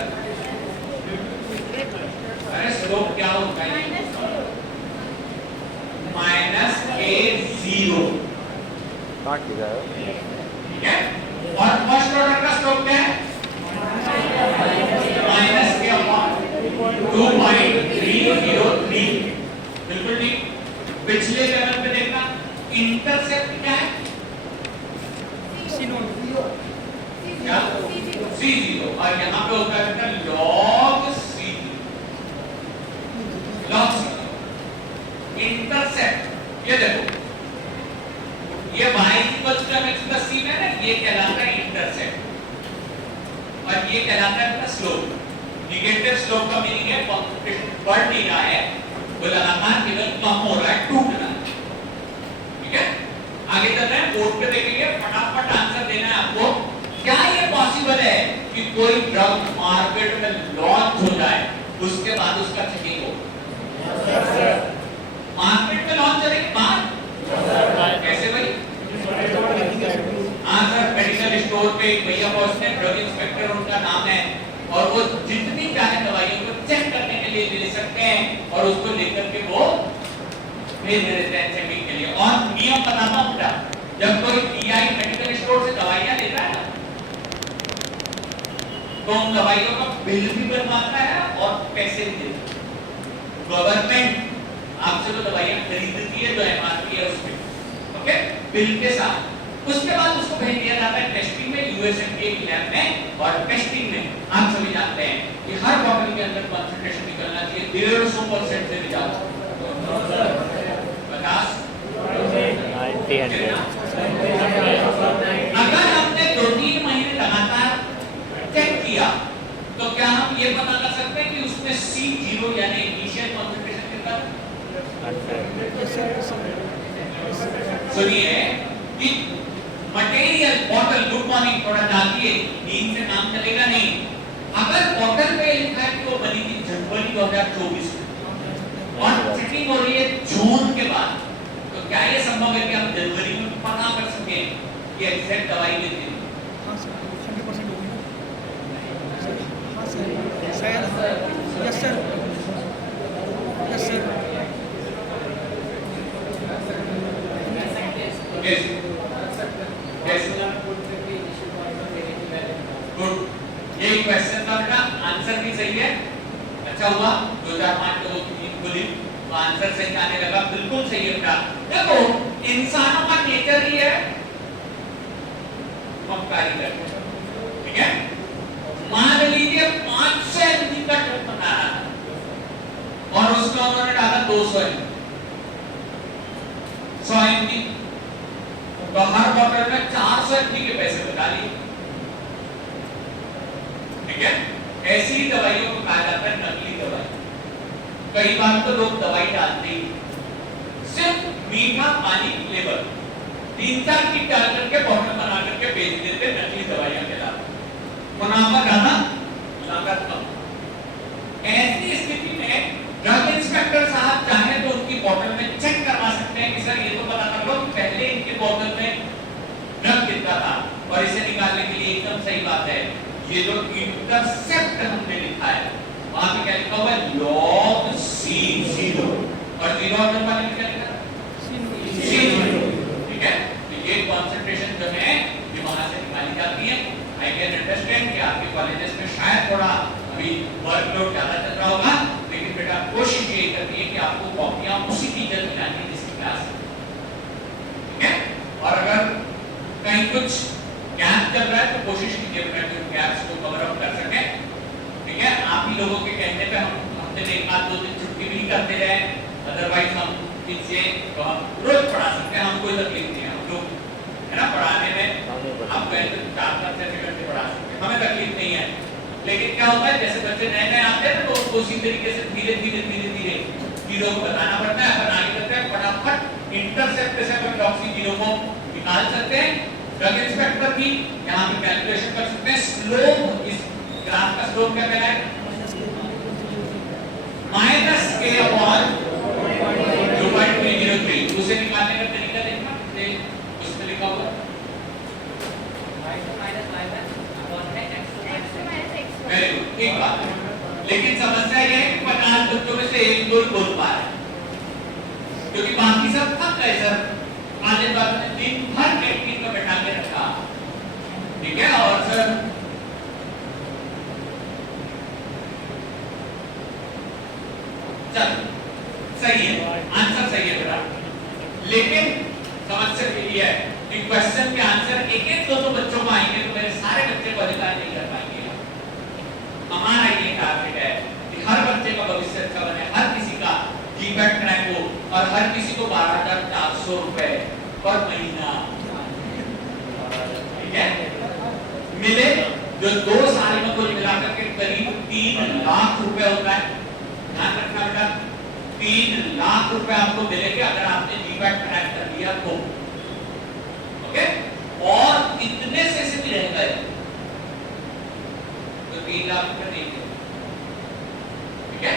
अरे स्लोप क्या होता है, -k0, काट दिया है। ठीक है। और फर्स्ट ऑर्डर का स्लोप क्या है, -k/2.303। बिल्कुल ठीक। पिछले लेवल पे देखना, इंटरसेप्ट क्या है, c0 क्या, c0, और यहाँ पे होता है log c0, log c0। Intercept ये देखो, ये y = mx + c है ना, ये कहलाता है इंटरसेप्ट। ये कहलाता है अपना स्लोप। निगेटिव स्लोप का मीनिंग है कंसंट्रेशन बढ़ नहीं रहा है, वो लगातार केवल कम हो रहा है, टूट रहा है। ठीक है, आगे चल रहे हैं, बोर्ड पे देखेंगे, फटाफट आंसर देना है आपको। क्या ये पॉसिबल है कि कोई ड्रग मार्केट में लॉन्च हो जाए उसके बाद उसका चेकिंग हो? मार्केट में लॉन्च होने के बाद कैसे भाई? हाँ सर, मेडिकल स्टोर पे एक भैया पहुंचते हैं, ड्रग इंस्पेक्टर उनका नाम है, और वो जितनी चाहे दवाइयों को चेक करने के लिए ले सकते हैं और उसको लेकर के वो भेज देते हैं चेकिंग के लिए। और नियम बताता हूँ क्या, जब कोई पीआई मेडिकल स्टोर से दवाइयां लेता है ना, तो उन दवाइयों का बिल भी बनवाता है और पैसे भी देता है। गवर्नमेंट आपसे तो दवाइयां खरीदती है जो एमआरपी है उसमें, ओके, बिल के साथ। उसके बाद उसको भेज दिया जाता है टेस्टिंग में, यूएसएफडीए की लैब में, और टेस्टिंग में आप सभी जानते हैं कि हर बॉटल के अंदर कंसंट्रेशन निकलना चाहिए 150% से भी ज्यादा। 50 अगर हमने 2-3 महीने लगातार चेक किया तो क्या हम ये पता कर सकते हैं कि उसमें C0 यानी इनिशियल कंसंट्रेशन कितना है? सुनिए कि मटेरियल बॉटल, गुड मॉर्निंग, थोड़ा डालिए, नींद से काम चलेगा नहीं। अगर बॉटल पे लिखा है कि वो बनी थी जनवरी 2024 में और चेकिंग हो रही है जून के बाद, तो क्या ये संभव है कि हम जनवरी में पता कर सके कि एग्जैक्ट दवाई कितनी थी? हाँ सर, 100% होगी ना। हाँ sir, yes sir, yes sir. Good, ये क्वेश्चन का बेटा आंसर भी सही है। अच्छा हुआ 2005 लोगों की नींद खुली तो आंसर सही आने लगा, बिल्कुल सही है बेटा। देखो इंसानों का नेचर ही है मक्कारी करना, ठीक है। मान लीजिए 500 ml का ड्रग बना रहा था और उसमें उन्होंने डाला 200 ml, 100 ml, तो हर बॉटल में 400 ml के पैसे बता लिए, ठीक है। ऐसी ही दवाइयों को कहा जाता है नकली दवाई। कई बार तो लोग दवाई डालते ही सिर्फ मीठा पानी फ्लेवर 3-4 की डाल करके बॉटल बना करके बेच देते, नकली दवाइयां के लाभ, मुनाफा ज्यादा लागत कम। ऐसी स्थिति में ड्रग इंस्पेक्टर साहब चाहे तो उनकी बॉटल में चेक करवा सकते हैं कि सर ये तो पता कर लो कि पहले इनके बॉटल में ड्रग कितना था, और इसे निकालने के लिए एकदम सही बात है, ये जो इंटरसेप्ट हमने लिखा है वहां पे क्या लिखा हुआ है? log C0, और 0 ऑर्डर वाले में क्या लिखा है? C0, ठीक है। तो ये कंसंट्रेशन जो है ये वहां से निकाली जाती है। आई कैन अंडरस्टैंड कि आपके कॉलेजेस में शायद थोड़ा अभी वर्कलोड ज्यादा चल रहा होगा, लेकिन बेटा कोशिश ये करनी है कि आपको कॉपियां उसी टीचर की लानी है जिसकी क्लास है, ठीक है। और अगर कहीं कुछ गैप चल रहा है तो कोशिश कीजिए बेटा कि गैप्स को कवर अप कर सके, ठीक है। आप ही लोगों के कहने पे हम हफ्ते में 1-2 दिन छुट्टी भी करते रहे, अदरवाइज हम इनसे तो हम रोज पढ़ा सकते हैं, हम कोई तकलीफ नहीं है, हम लोग है ना पढ़ाने में आप कहें तो 4-5 घंटे पढ़ा सकते हैं, हमें तकलीफ नहीं है। लेकिन क्या होता है जैसे बच्चे नए आते हैं तो उनको उसी तरीके से धीरे धीरे चीजों को बताना पड़ता है, अपन आगे करते हैं फटाफट इंटरसेप्ट से अपन टॉक्सिक चीजों को निकाल सकते हैं। ड्रग इंस्पेक्टर भी यहाँ पे कैलकुलेशन कर सकते हैं। स्लोप, इस ग्राफ का स्लोप क्या कहलाए? -k/2.303। उसे निकालने का तरीका देखना, उसमें लिखा हुआ वेरी गुड, एक बात है। लेकिन समस्या यह है कि 50 बच्चों में से 1-2 बोल पा रहे हैं, क्योंकि बाकी सब थक गए सर। आज बात ने दिन भर कैंटीन में बैठा के रखा, ठीक है। और सर चल सही है, आंसर सही है बेटा, लेकिन समस्या ये है कि क्वेश्चन के आंसर एक-एक 2-2 बच्चों को आएंगे तो मेरे सारे बच्चे क्वालिफाई नहीं कर पाएंगे। हमारा ये टारगेट है कि हर बच्चे का भविष्य अच्छा बने, हर किसी का जीपैट क्रैक हो, और हर किसी को 12,400 रुपए पर महीना, ठीक है, मिले, जो 2 साल में कोई रुपए होता है, ध्यान रखना बेटा। 3 लाख रुपए आपको मिलेंगे अगर आपने जीपैट ट्रैक कर लिया तो, ओके। और इतने से भी रह गए तो 3 लाख रुपए नहीं मिलेंगे, ठीक है।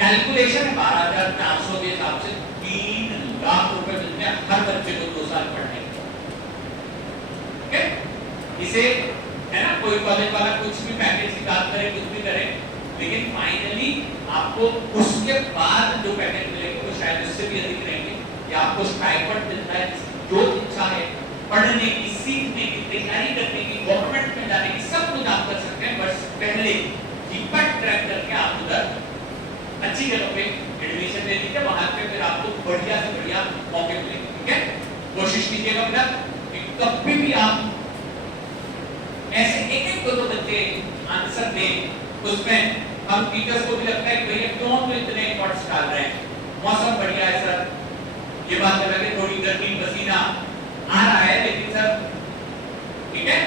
कैलकुलेशन है 12,400 के हिसाब से 3 लाख रुपए मिलते हैं हर बच्चे को 2 साल पढ़ने के, ओके। इसे है ना, कोई कॉलेज वाला कुछ भी पैकेज निकाल करे, कुछ भी करे, लेकिन फाइनली आपको उसके बाद जो पैकेज मिलेंगे वो शायद उससे भी अधिक रहेंगे, या आपको स्टाइपेंड मिलता है। जो इच्छा है पढ़ने की, सीखने की, तैयारी करने की, गवर्नमेंट में जाने की, सब कुछ आप कर सकते हैं, बस पहले जीपैट ट्रैक करके आप उधर अच्छी जगह पे एडमिशन ले लीजिए, वहां पे फिर आपको बढ़िया से बढ़िया मौके मिलेंगे, ठीक है। कोशिश कीजिएगा बेटा कि कभी भी आप ऐसे एक दो बच्चे आंसर दें, उसमें हम टीचर्स को भी लगता है कि भैया क्यों तो इतने एफर्ट्स डाल रहे हैं, मौसम बढ़िया है सर, ये बात अलग है, थोड़ी गर्मी पसीना आ रहा है, लेकिन सर ठीक है,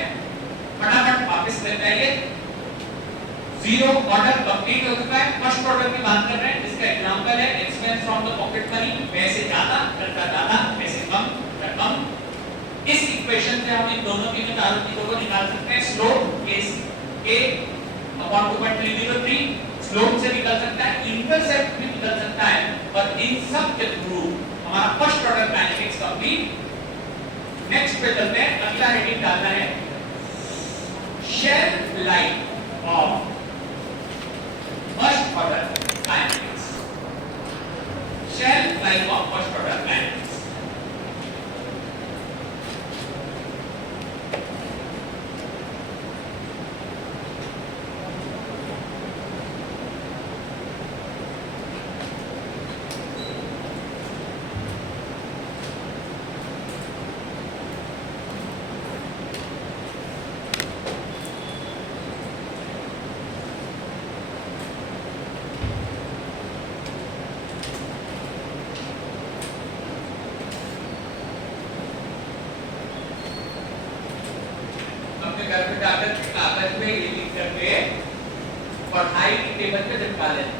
फटाफट वापस ले जाइए। 0 ऑर्डर कंप्लीट हो चुका है। फर्स्ट ऑर्डर की बात कर रहे हैं, जिसका एग्जांपल है expense from the pocket money, पैसे ज्यादा खर्चा ज्यादा, पैसे कम खर्चा कम। इस इक्वेशन से हम इन दोनों की चारों चीजों को निकाल सकते हैं। स्लोप केस के अपॉन 2.303 स्लोप से निकल सकता है, इंटरसेप्ट भी निकल सकता है, और इन सब के थ्रू हमारा first order kinetics complete. Next पे चलते हैं, अगला हेडिंग डालना है shelf life of first order kinetics. Shelf life of first order kinetics. कागज में ये लिख करके पढ़ाई की टेबल पे चिपका लेना,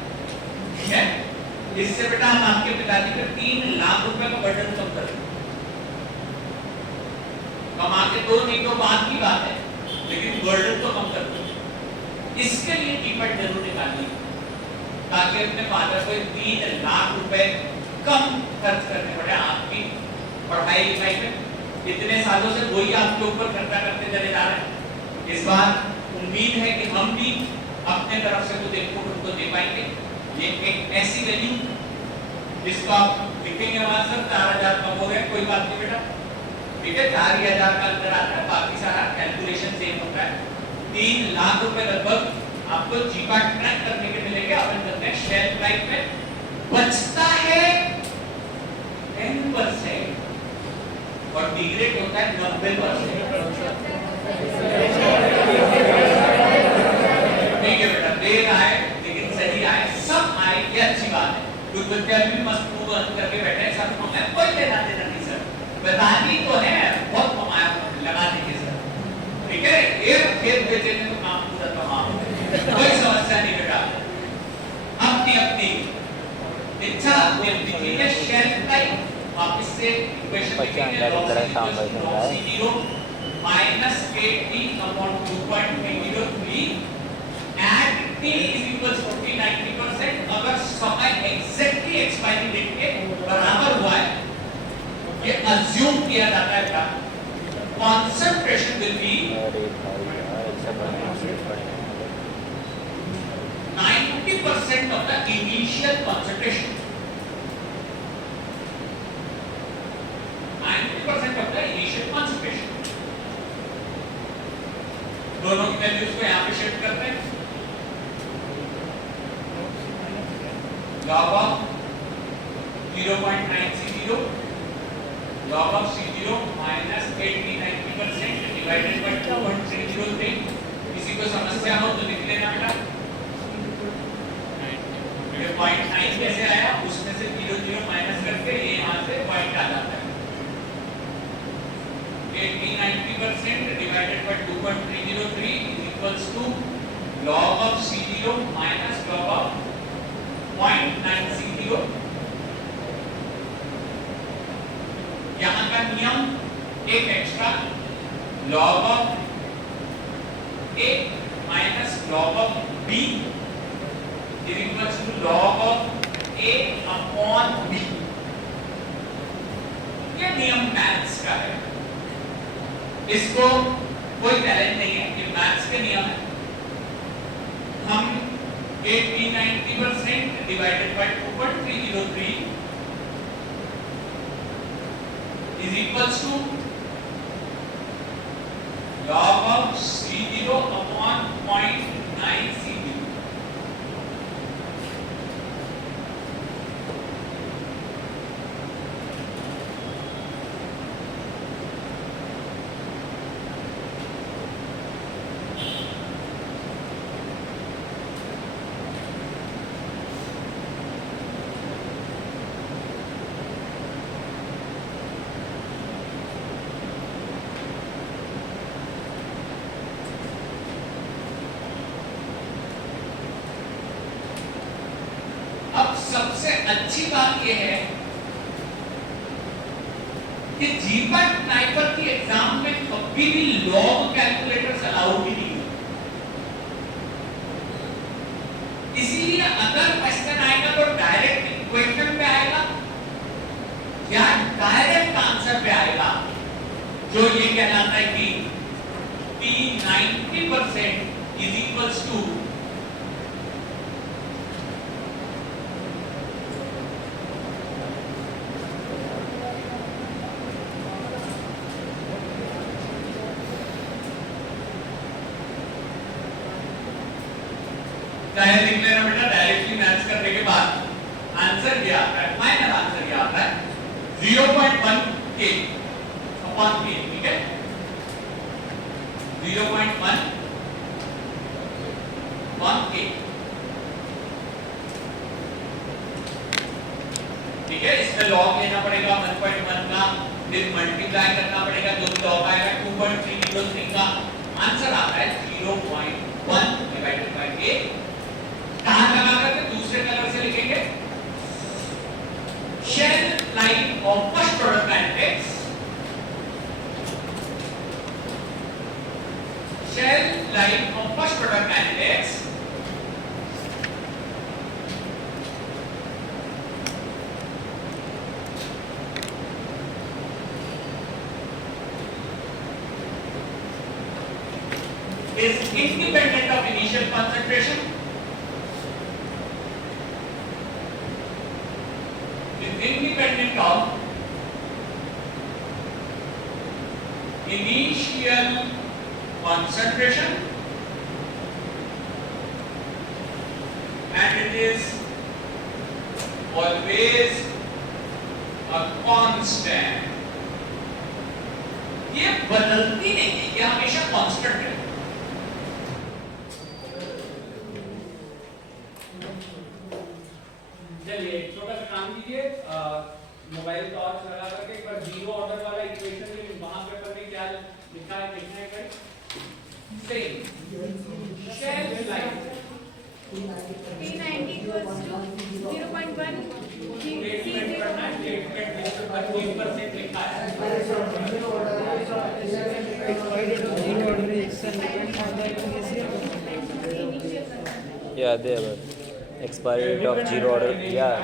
ठीक है। इससे बेटा हम आपके पिताजी पे 3 लाख रुपए का बर्डन कम कर देंगे। कमा के तो नहीं तो बात की बात है, लेकिन बर्डन तो कम कर देंगे। इसके लिए कीमत जरूर निकालिए ताकि अपने फादर को 3 लाख रुपए कम खर्च करने पड़े आपकी पढ़ाई लिखाई में। इतने सालों से वही आपके ऊपर खर्चा करते चले जा रहे हैं। इस बार उम्मीद है कि हम भी अपने तरफ से कुछ इनपुट उनको दे पाएंगे। ये एक ऐसी वैल्यू जिसको आप लिखेंगे हमारे सर 4,000 कम हो गए, कोई बात नहीं बेटा, ठीक है। 4,000 का अंतर आता है, बाकी सारा कैलकुलेशन सेम होता है। 3 लाख रुपए लगभग आपको जीपैट ट्रैक करने के मिलेंगे। अपन करते हैं शेल्फ लाइफ में बचता है 10% और डिग्रेड होता है 90%। ठीक है बेटा, देर आए लेकिन सही आए, सब आए, ये अच्छी बात है। कुछ बच्चे अभी भी मस्त मुंह बंद करके बैठे हैं, सब हमें कोई लेना देना नहीं सर, बतानी तो है, बहुत कमाया लगा देंगे सर, ठीक है। एक खेत बेचेंगे तो काम पूरा तमाम, कोई समस्या नहीं बेटा। अपनी अपनी इच्छा, अपनी अपनी चीजें शेल्फ लाइफ वापस से इक्वेशन लिखेंगे, minus 80 upon 2.303 at t is equals 40-90%। अगर समय exactly expiry date के बराबर हुआ है, ये assume किया जाता है क्या, concentration will be 90% of the initial concentration। 90% of the initial concentration। दोनों की वैल्यूज को यहाँ पे शिफ्ट करते हैं। log of 0.9C0 log of C0 minus 80-90% divided by 2.303। किसी को समस्या हो तो लिख लेना बेटा। ये 0.9 कैसे आया, उसमें से 0.0 माइनस करके ये यहाँ से पॉइंट आ जाता है। 80-90% divided by 2.303 is equals to log of C0 minus log log of b is equals to log of a upon b। ये नियम मैथ्स का है, इसको कोई चैलेंज नहीं है, ये मैथ्स के नियम है। हम 90% divided by 2.303 is equals to log of C0 upon 0.9 C0। अब सबसे अच्छी बात यह है कि जीपैट नाइपर की एग्जाम में कभी भी लॉग कैलकुलेटर्स अलाउड ही नहीं है। इसीलिए अगर क्वेश्चन आएगा तो डायरेक्ट इक्वेशन पे आएगा या डायरेक्ट आंसर पे आएगा, जो ये कहलाता है कि P90% is equals to चाहे लिख लेना बेटा, डायरेक्टली मैच करने के बाद आंसर क्या आता है, फाइनल आंसर क्या आता है 0.1 k अपॉन k, ठीक है 0.1 अपॉन k, ठीक है। इसमें लॉग लेना पड़ेगा 1.1 का, फिर मल्टीप्लाई करना पड़ेगा, जो भी लॉग आएगा 2.303 का आंसर आता है 0.1 डिवाइडेड बाय k। कहां लगा करके दूसरे कलर से लिखेंगे, shelf life of first product kinetics, shelf life of first product kinetics is independent of initial concentration, is independent of initial concentration, and it is always a constant। ये बदलती नहीं है, ये हमेशा कांस्टेंट है। चलिए एक छोटा सा काम कीजिए, मोबाइल टॉर्च लगा करके एक बार जीरो ऑर्डर वाला इक्वेशन में वहां पेपर में क्या लिखा है देखना है कहीं। Same shelf life P90 equals to 0.1 statement करना है, स्टेटमेंट जिसमें 25% लिखा है। Yeah, there. Expiry date of zero order. Yeah.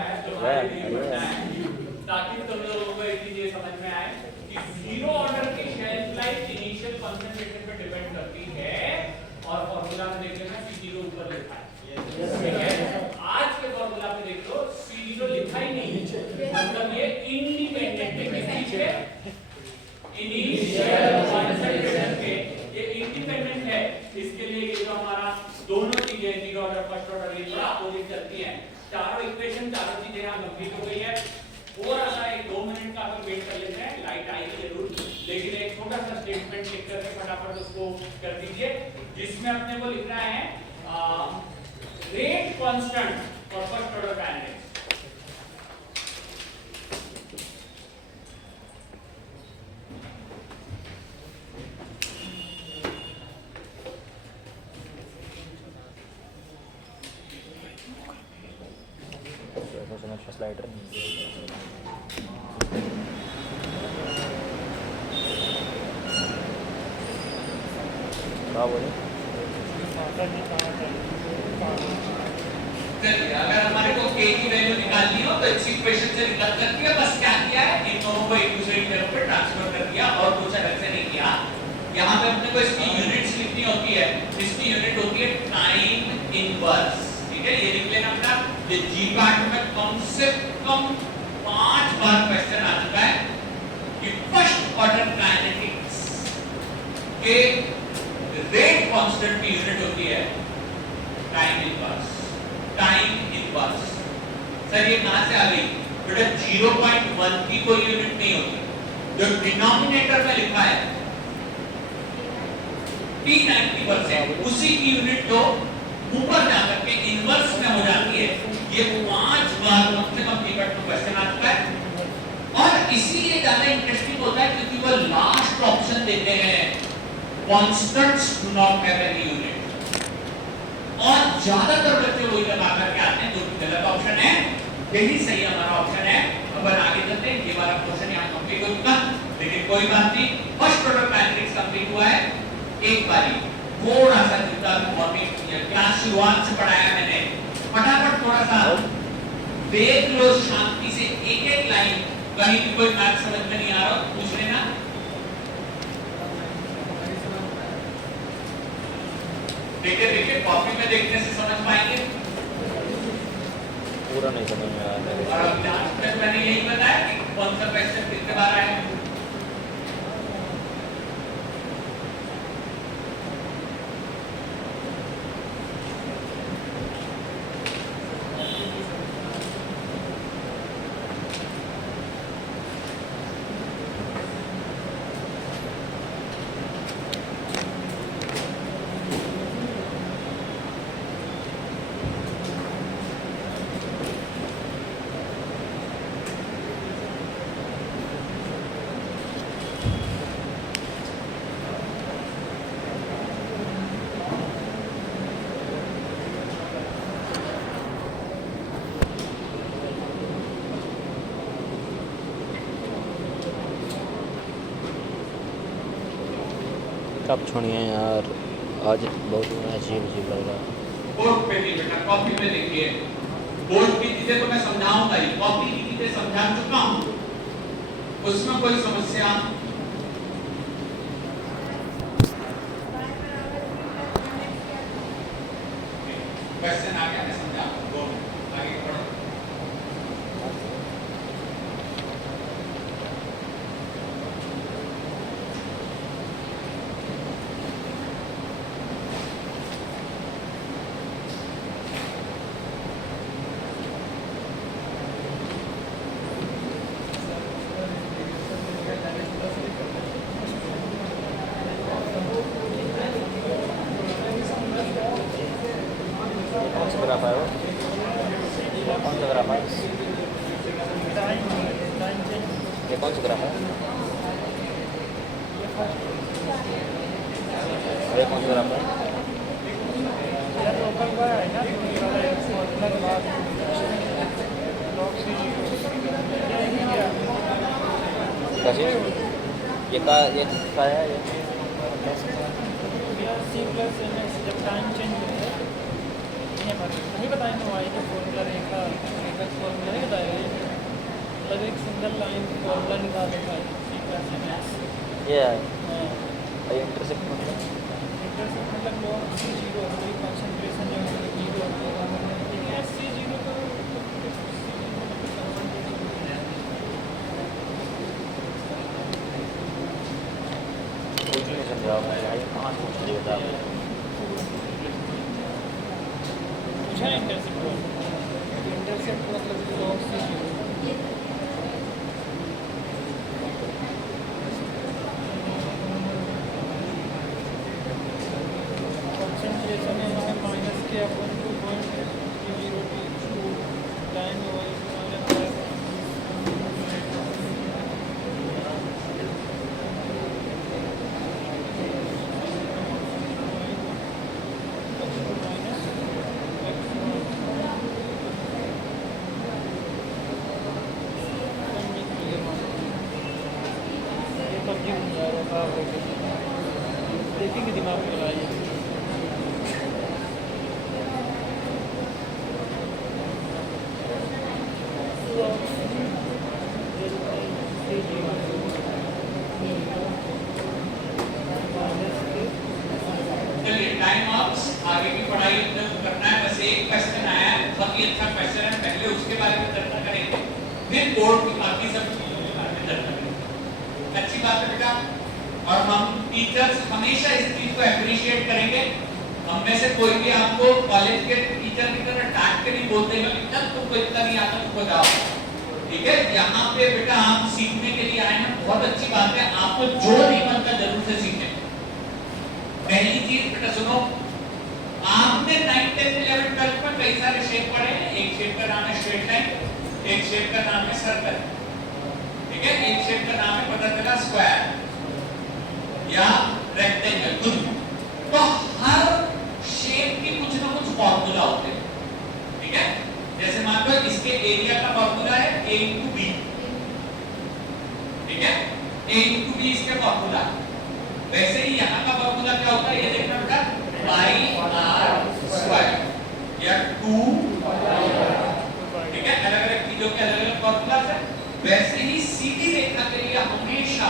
ताकि तुम लोगों को एक चीज ये समझ में आए कि जीरो ऑर्डर की शेल्फ लाइफ इनिशियल कंसंट्रेशन पे डिपेंड करती है, और फार्मूला में देख लेना C0 ऊपर लिखा है, ठीक है। आज के फार्मूला में देख लो C0 लिखा ही नहीं है, मतलब ये इंडिपेंडेंट है किसी पे, इनिशियल कंसंट्रेशन पे ये इंडिपेंडेंट है। इसके लिए ये जो हमारा दोनों चीजें जीरो ऑर्डर फर्स्ट ऑर्डर ये थोड़ा अपोजिट चलती हैं। चारों इक्वेशन चारों चीजें यहां कंप्लीट हो गई है। थोड़ा सा 1-2 मिनट का अपन वेट कर लेते हैं, लाइट आएगी जरूर, लेकिन एक छोटा सा स्टेटमेंट लिख करके फटाफट उसको कर दीजिए, जिसमें अपने को लिखना है rate constant for first order kinetics. So much for slider. क्या बोले? चलिए अगर हमारे को k की वैल्यू निकालनी हो तो इस इक्वेशन से निकाल सकती है। बस क्या किया है, इन दोनों को एक दूसरे की तरफ पे ट्रांसफर कर दिया और कुछ अलग से नहीं किया। यहाँ पे अपने को इसकी यूनिट्स लिखनी होती है, इसकी यूनिट होती है टाइम इनवर्स। ठीक है, ये लिख लेना अपना। ये जी पार्ट में कम से कम 5 बार क्वेश्चन आ चुका है कि फर्स्ट ऑर्डर काइनेटिक्स के रेट कांस्टेंट की यूनिट होती है time inverse. Time inverse sir ये कहां से आ गई बेटा? 0.1 की कोई यूनिट नहीं होती। जो डिनोमिनेटर में लिखा है T90% उसी की यूनिट जो ऊपर जाकर के इनवर्स में हो जाती है। ये 5 बार कम से कम टिकट में क्वेश्चन आ चुका है और इसीलिए ज्यादा इंटरेस्टिंग होता है क्योंकि वो लास्ट ऑप्शन देते हैं constants do not have any unit. और ज्यादातर बच्चे वही लगा करके आते हैं जो गलत ऑप्शन है। यही सही हमारा ऑप्शन है। अब आगे चलते हैं। ये हमारा क्वेश्चन यहाँ कंप्लीट हो चुका, लेकिन कोई बात नहीं, फर्स्ट ऑर्डर मैट्रिक्स कंप्लीट हुआ है। एक बारी थोड़ा सा जितना मॉर्निंग क्लास शुरुआत से पढ़ाया मैंने, फटाफट थोड़ा सा देख लो शांति से, एक एक लाइन। कहीं भी कोई बात समझ में नहीं आ रहा पूछ लेना। देखिए कॉपी में देखने से समझ पाएंगे, पूरा नहीं समझ में आ रहा। और अब लास्ट में मैंने यही बताया कि कौन सा क्वेश्चन कितने बार आया। कब छोड़िए यार, आज बहुत अजीब अजीब लग रहा है। बोर्ड पे नहीं बेटा, कॉपी में देखिए। बोर्ड की चीजें तो मैं समझाऊंगा ही, कॉपी की चीजें समझा चुका हूं, उसमें कोई समस्या क्वेश्चन आ गया, मैं समझाऊंगा। आगे पढ़ो। कौन सा ग्राफ है वो? कौन सा ग्राफ है? ये कौन सा ग्राफ है? ये कौन सा ग्राफ है? कैसे? ये का है ये? जब टाइम चेंज होता है नहीं बताएंगे वाई का फॉर्मूला रेखा फॉर्मूला नहीं बताएगा। मतलब एक सिंगल लाइन फॉर्मूला निकाल देता है। ये है इंटरसेप्ट मतलब लॉग सी जीरो कंसंट्रेशन जो है जीरो होगा, सी जीरो का कुछ नहीं समझा भाई, कहाँ से पूछ लिया था? पूछा इंटरसेप्ट मतलब लॉग सी जीरो कंसंट्रेशन है माइनस के अपन 2.0 टाइम देखेंगे दिमाग में लगाइए। ही अच्छा क्वेश्चन है, पहले उसके बारे में चर्चा करेंगे, फिर बोर्ड की बाकी सब चीजों के बारे में चर्चा करेंगे। अच्छी बात है बेटा। और हम टीचर्स हमेशा इस चीज को एप्रिशिएट करेंगे। हम में से कोई भी आपको कॉलेज के टीचर की तरह डांट के नहीं बोलते हैं कि जब तुमको इतना नहीं आता तुमको जाओ, ठीक है। यहाँ पे बेटा आप सीखने के लिए आए हैं, बहुत अच्छी बात है। आपको जो नहीं बनता जरूर से सीखें। पहली चीज बेटा सुनो, आपने 9th 10th 11th 12th में कई सारे शेप पढ़े हैं। एक शेप का नाम है स्ट्रेट लाइन, एक शेप का नाम है सर्कल, ठीक है, एक शेप का नाम है पता चला स्क्वायर या रेक्टेंगल। तो हर शेप की कुछ ना कुछ फॉर्मूला होते हैं, ठीक है। जैसे मान लो इसके एरिया का फॉर्मूला है a into b, ठीक है, a into b इसके फॉर्मूला। वैसे ही यहाँ का फॉर्मूला क्या होता है ये देखना बेटा, पाई r स्क्वायर या 2, ठीक है। अलग अलग चीजों के अलग अलग फॉर्मूला है। वैसे ही सीधी रेखा के लिए हमेशा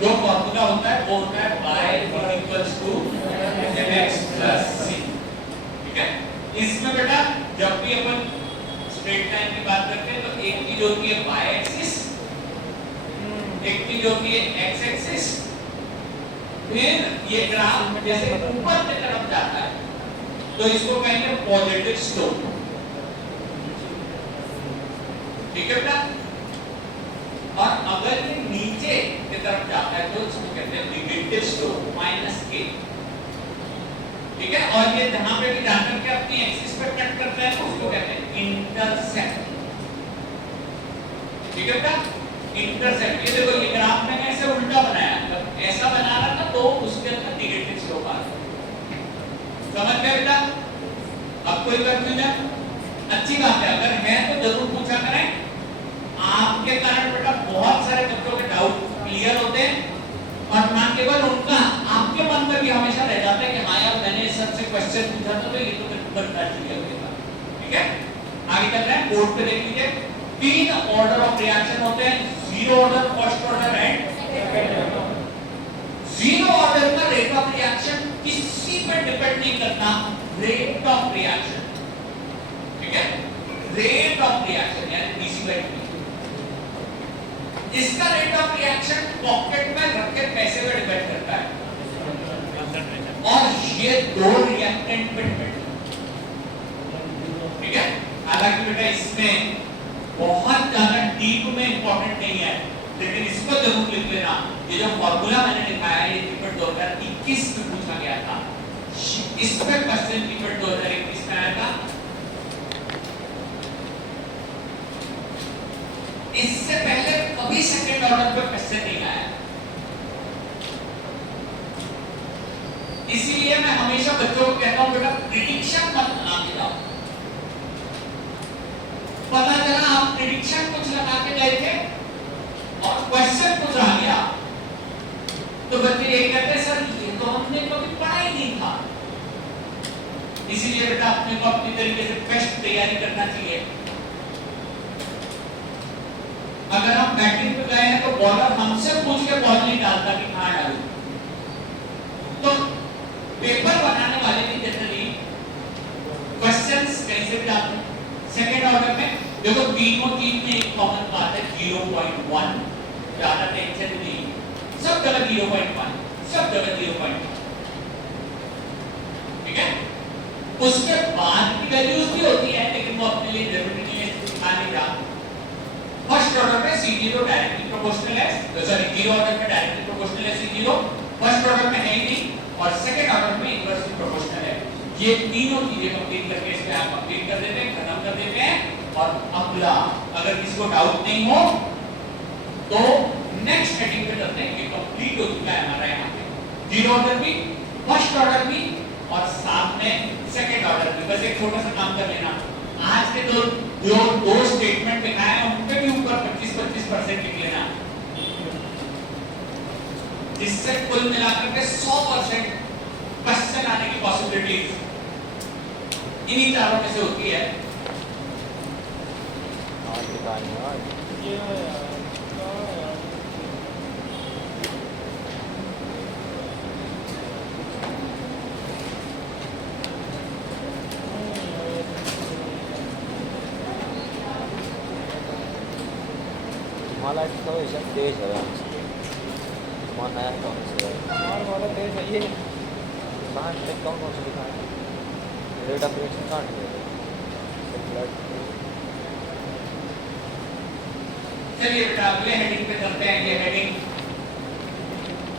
जो फॉर्मूला होता है वो होता है y equals to mx plus c, ठीक है। इसमें बेटा जब भी अपन स्ट्रेट लाइन की बात करते हैं तो एक चीज होती है y एक्सिस, एक चीज होती है x एक्सिस, फिर ये ग्राफ जैसे ऊपर की तरफ जाता है तो इसको कहेंगे पॉजिटिव स्लोप, ठीक है बेटा। और अगर ये नीचे की तरफ जाता है तो इसको कहते हैं नेगेटिव स्लोप -a, ठीक है। और ये जहां पे भी जाकर के अपनी एक्सिस पर कट करता है तो उसको कहते हैं इंटरसेक्ट, ठीक है बेटा, इंटरसेक्ट। ये देखो ये ग्राफ मैंने ऐसे उल्टा बनाया, मतलब ऐसा बना रहा था तो उसके अंदर नेगेटिव स्लोप आ रहा है। समझ गए बेटा? अब कोई कंफ्यूजन? अच्छी बात है, अगर है तो जरूर पूछा करें। आपके कारण बेटा बहुत सारे बच्चों के डाउट क्लियर होते हैं और ना केवल उनका, आपके मन में भी हमेशा रह जाता है कि हाँ यार मैंने सर से क्वेश्चन पूछा था तो ये तो मेरे को बता क्लियर हो गया, ठीक है। आगे चल रहे हैं, बोर्ड पे देख लीजिए। 3 ऑर्डर ऑफ रिएक्शन होते हैं, zero order, first order and zero order का रेट ऑफ रिएक्शन किसी पे डिपेंड नहीं करता, रेट ऑफ रिएक्शन, ठीक है, रेट ऑफ रिएक्शन यानी डीसी/डी। इसका रेट ऑफ रिएक्शन पॉकेट में रख के पैसे पे डिपेंड करता है और ये दो रिएक्टेंट पे डिपेंड, ठीक है। हालांकि बेटा इसमें बहुत ज्यादा डीप में इंपॉर्टेंट नहीं है, लेकिन इसको जरूर लिख लेना। ये जो फॉर्मूला मैंने दिखाया है ये पेपर 2021 में पूछा गया था, इसमें क्वेश्चन पेपर 2021 में आया था। इससे पहले कभी सेकंड ऑर्डर पे क्वेश्चन नहीं आया, इसीलिए मैं हमेशा बच्चों को कहता हूं बेटा प्रिडिक्शन मत लगा के जाओ। पता चला आप प्रिडिक्शन कुछ लगा के गए थे और क्वेश्चन कुछ आ गया तो बच्चे ये कहते हैं सर ये तो हमने कभी पढ़ा ही नहीं था। इसीलिए बेटा अपने को अपनी तरीके से बेस्ट तैयारी करना चाहिए। अगर हम बैटिंग पे गए हैं तो बॉलर हमसे पूछ के बॉल नहीं डालता कि कहां डालूं, तो पेपर बनाने वाले भी जनरली क्वेश्चंस कैसे भी डालते हैं सेकंड ऑर्डर में। देखो तीनों चीज में एक कॉमन बात है 0.1, ज्यादा टेंशन नहीं, सब जगह 0.1, सब जगह 0.1, ठीक है। उसके बाद की वैल्यूज भी होती है लेकिन वो अपने लिए जरूरी नहीं है, दिखाने का। फर्स्ट ऑर्डर में C0 डायरेक्टली प्रोपोर्शनल है, तो सॉरी जीरो ऑर्डर में डायरेक्टली प्रोपोर्शनल है C0, फर्स्ट ऑर्डर में है ही नहीं, और सेकंड ऑर्डर में इनवर्सली प्रोपोर्शनल है। ये तीनों चीजें कंप्लीट करके इसमें आप कंप्लीट कर देते हैं, खत्म कर देते हैं। और अगला अगर किसी को डाउट नहीं हो तो नेक्स्ट हेडिंग पे चलते हैं, ये कंप्लीट हो चुका है हमारा यहाँ पे जीरो ऑर्डर भी, फर्स्ट ऑर्डर भी और साथ में सेकंड ऑर्डर भी। बस एक छोटा सा काम कर लेना, आज के जो दो स्टेटमेंट दिखाए हैं उन पे भी ऊपर 25% लिख लेना, जिससे कुल मिलाकर के 100% क्वेश्चन आने की पॉसिबिलिटीज इन्हीं चारों में से होती है। ये यार मला इसका वैसा तेज है हमसे मन आया कौन से हमारा वाला तेज है ये कहाँ से कौन कौन से दिखाए रेट ऑफ रिएक्शन कहाँ है ब्लड चलिए बेटा अगले हेडिंग पे चलते हैं। ये heading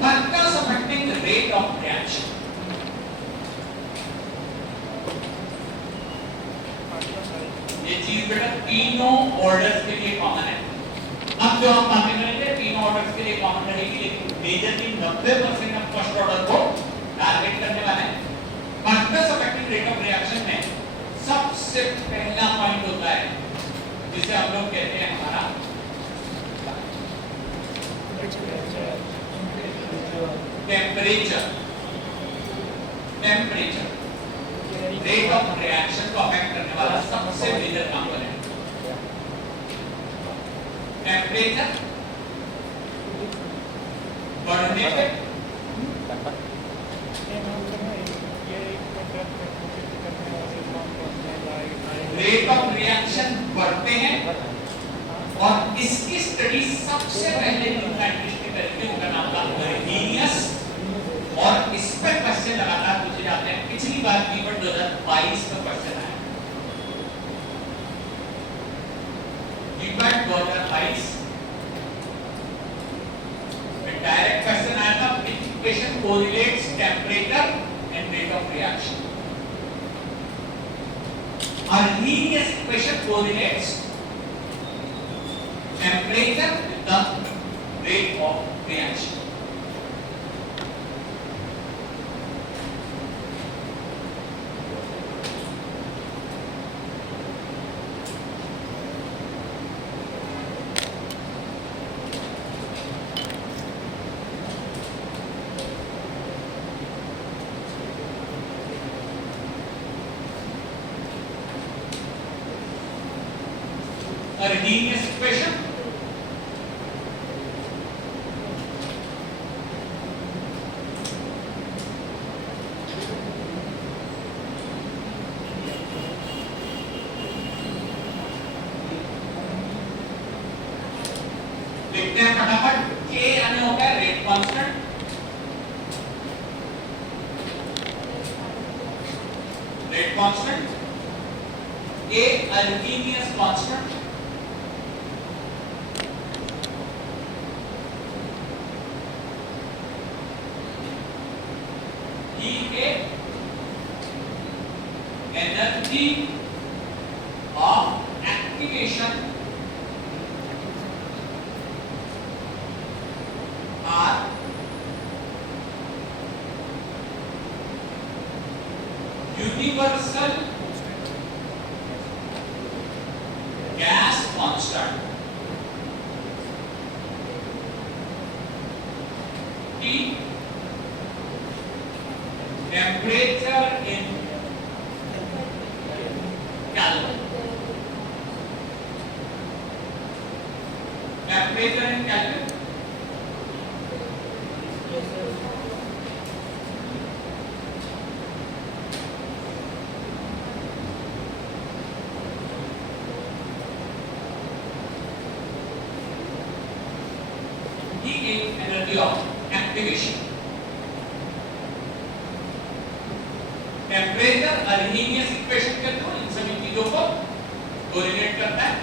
factors affecting the rate of reaction. ये चीज बेटा तीनों ऑर्डर्स के लिए कॉमन है। अब जो हम बातें करेंगे तीनों ऑर्डर्स के लिए कॉमन रहेगी, लेकिन मेजरली 90% हम फर्स्ट ऑर्डर को टारगेट करने वाले हैं। Factors affecting rate of reaction में सबसे पहला पॉइंट होता है जिसे हम लोग कहते हैं हमारा temperature. Temperature rate of reaction को अफेक्ट करने वाला सबसे मेजर कंपोनेंट टेम्परेचर बढ़ने पे रेट ऑफ रिएक्शन बढ़ते हैं और इसकी स्टडी सबसे पहले जो साइंटिस्ट ने करी थी उनका नाम था अर्हीनियस और इस पर क्वेश्चन लगातार पूछे जाते हैं। पिछली बार कीवर्ड 2022 का क्वेश्चन आया, कीवर्ड 2022 में डायरेक्ट क्वेश्चन आया था which equation correlates temperature and rate of reaction। Arrhenius equation correlates temperature with the rate of reaction। Arrhenius equation लिखते हैं फटाफट। K यानी होता है rate constant, rate constant, A Arrhenius constant, energy of activation are universal gas constant T temperature in Kelvin। Temperature in Kelvin he gave energy of activation। Temperature Arrhenius equation के through इन सभी चीजों को correlate करता है।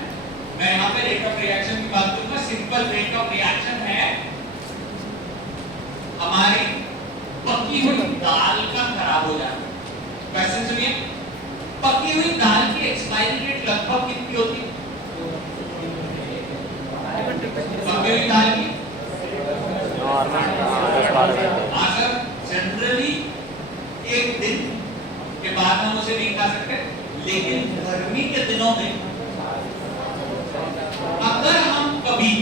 मैं यहाँ पे रेट ऑफ रिएक्शन की बात करूंगा। सिंपल रेट ऑफ रिएक्शन है हमारी पकी हुई दाल का खराब हो जाना। क्वेश्चन सुनिए, पकी हुई दाल की एक्सपायरी डेट लगभग कितनी होती है? पकी हुई दाल की सर जनरली एक दिन के बाद हम उसे नहीं खा सकते, लेकिन गर्मी के दिनों में अगर हम कभी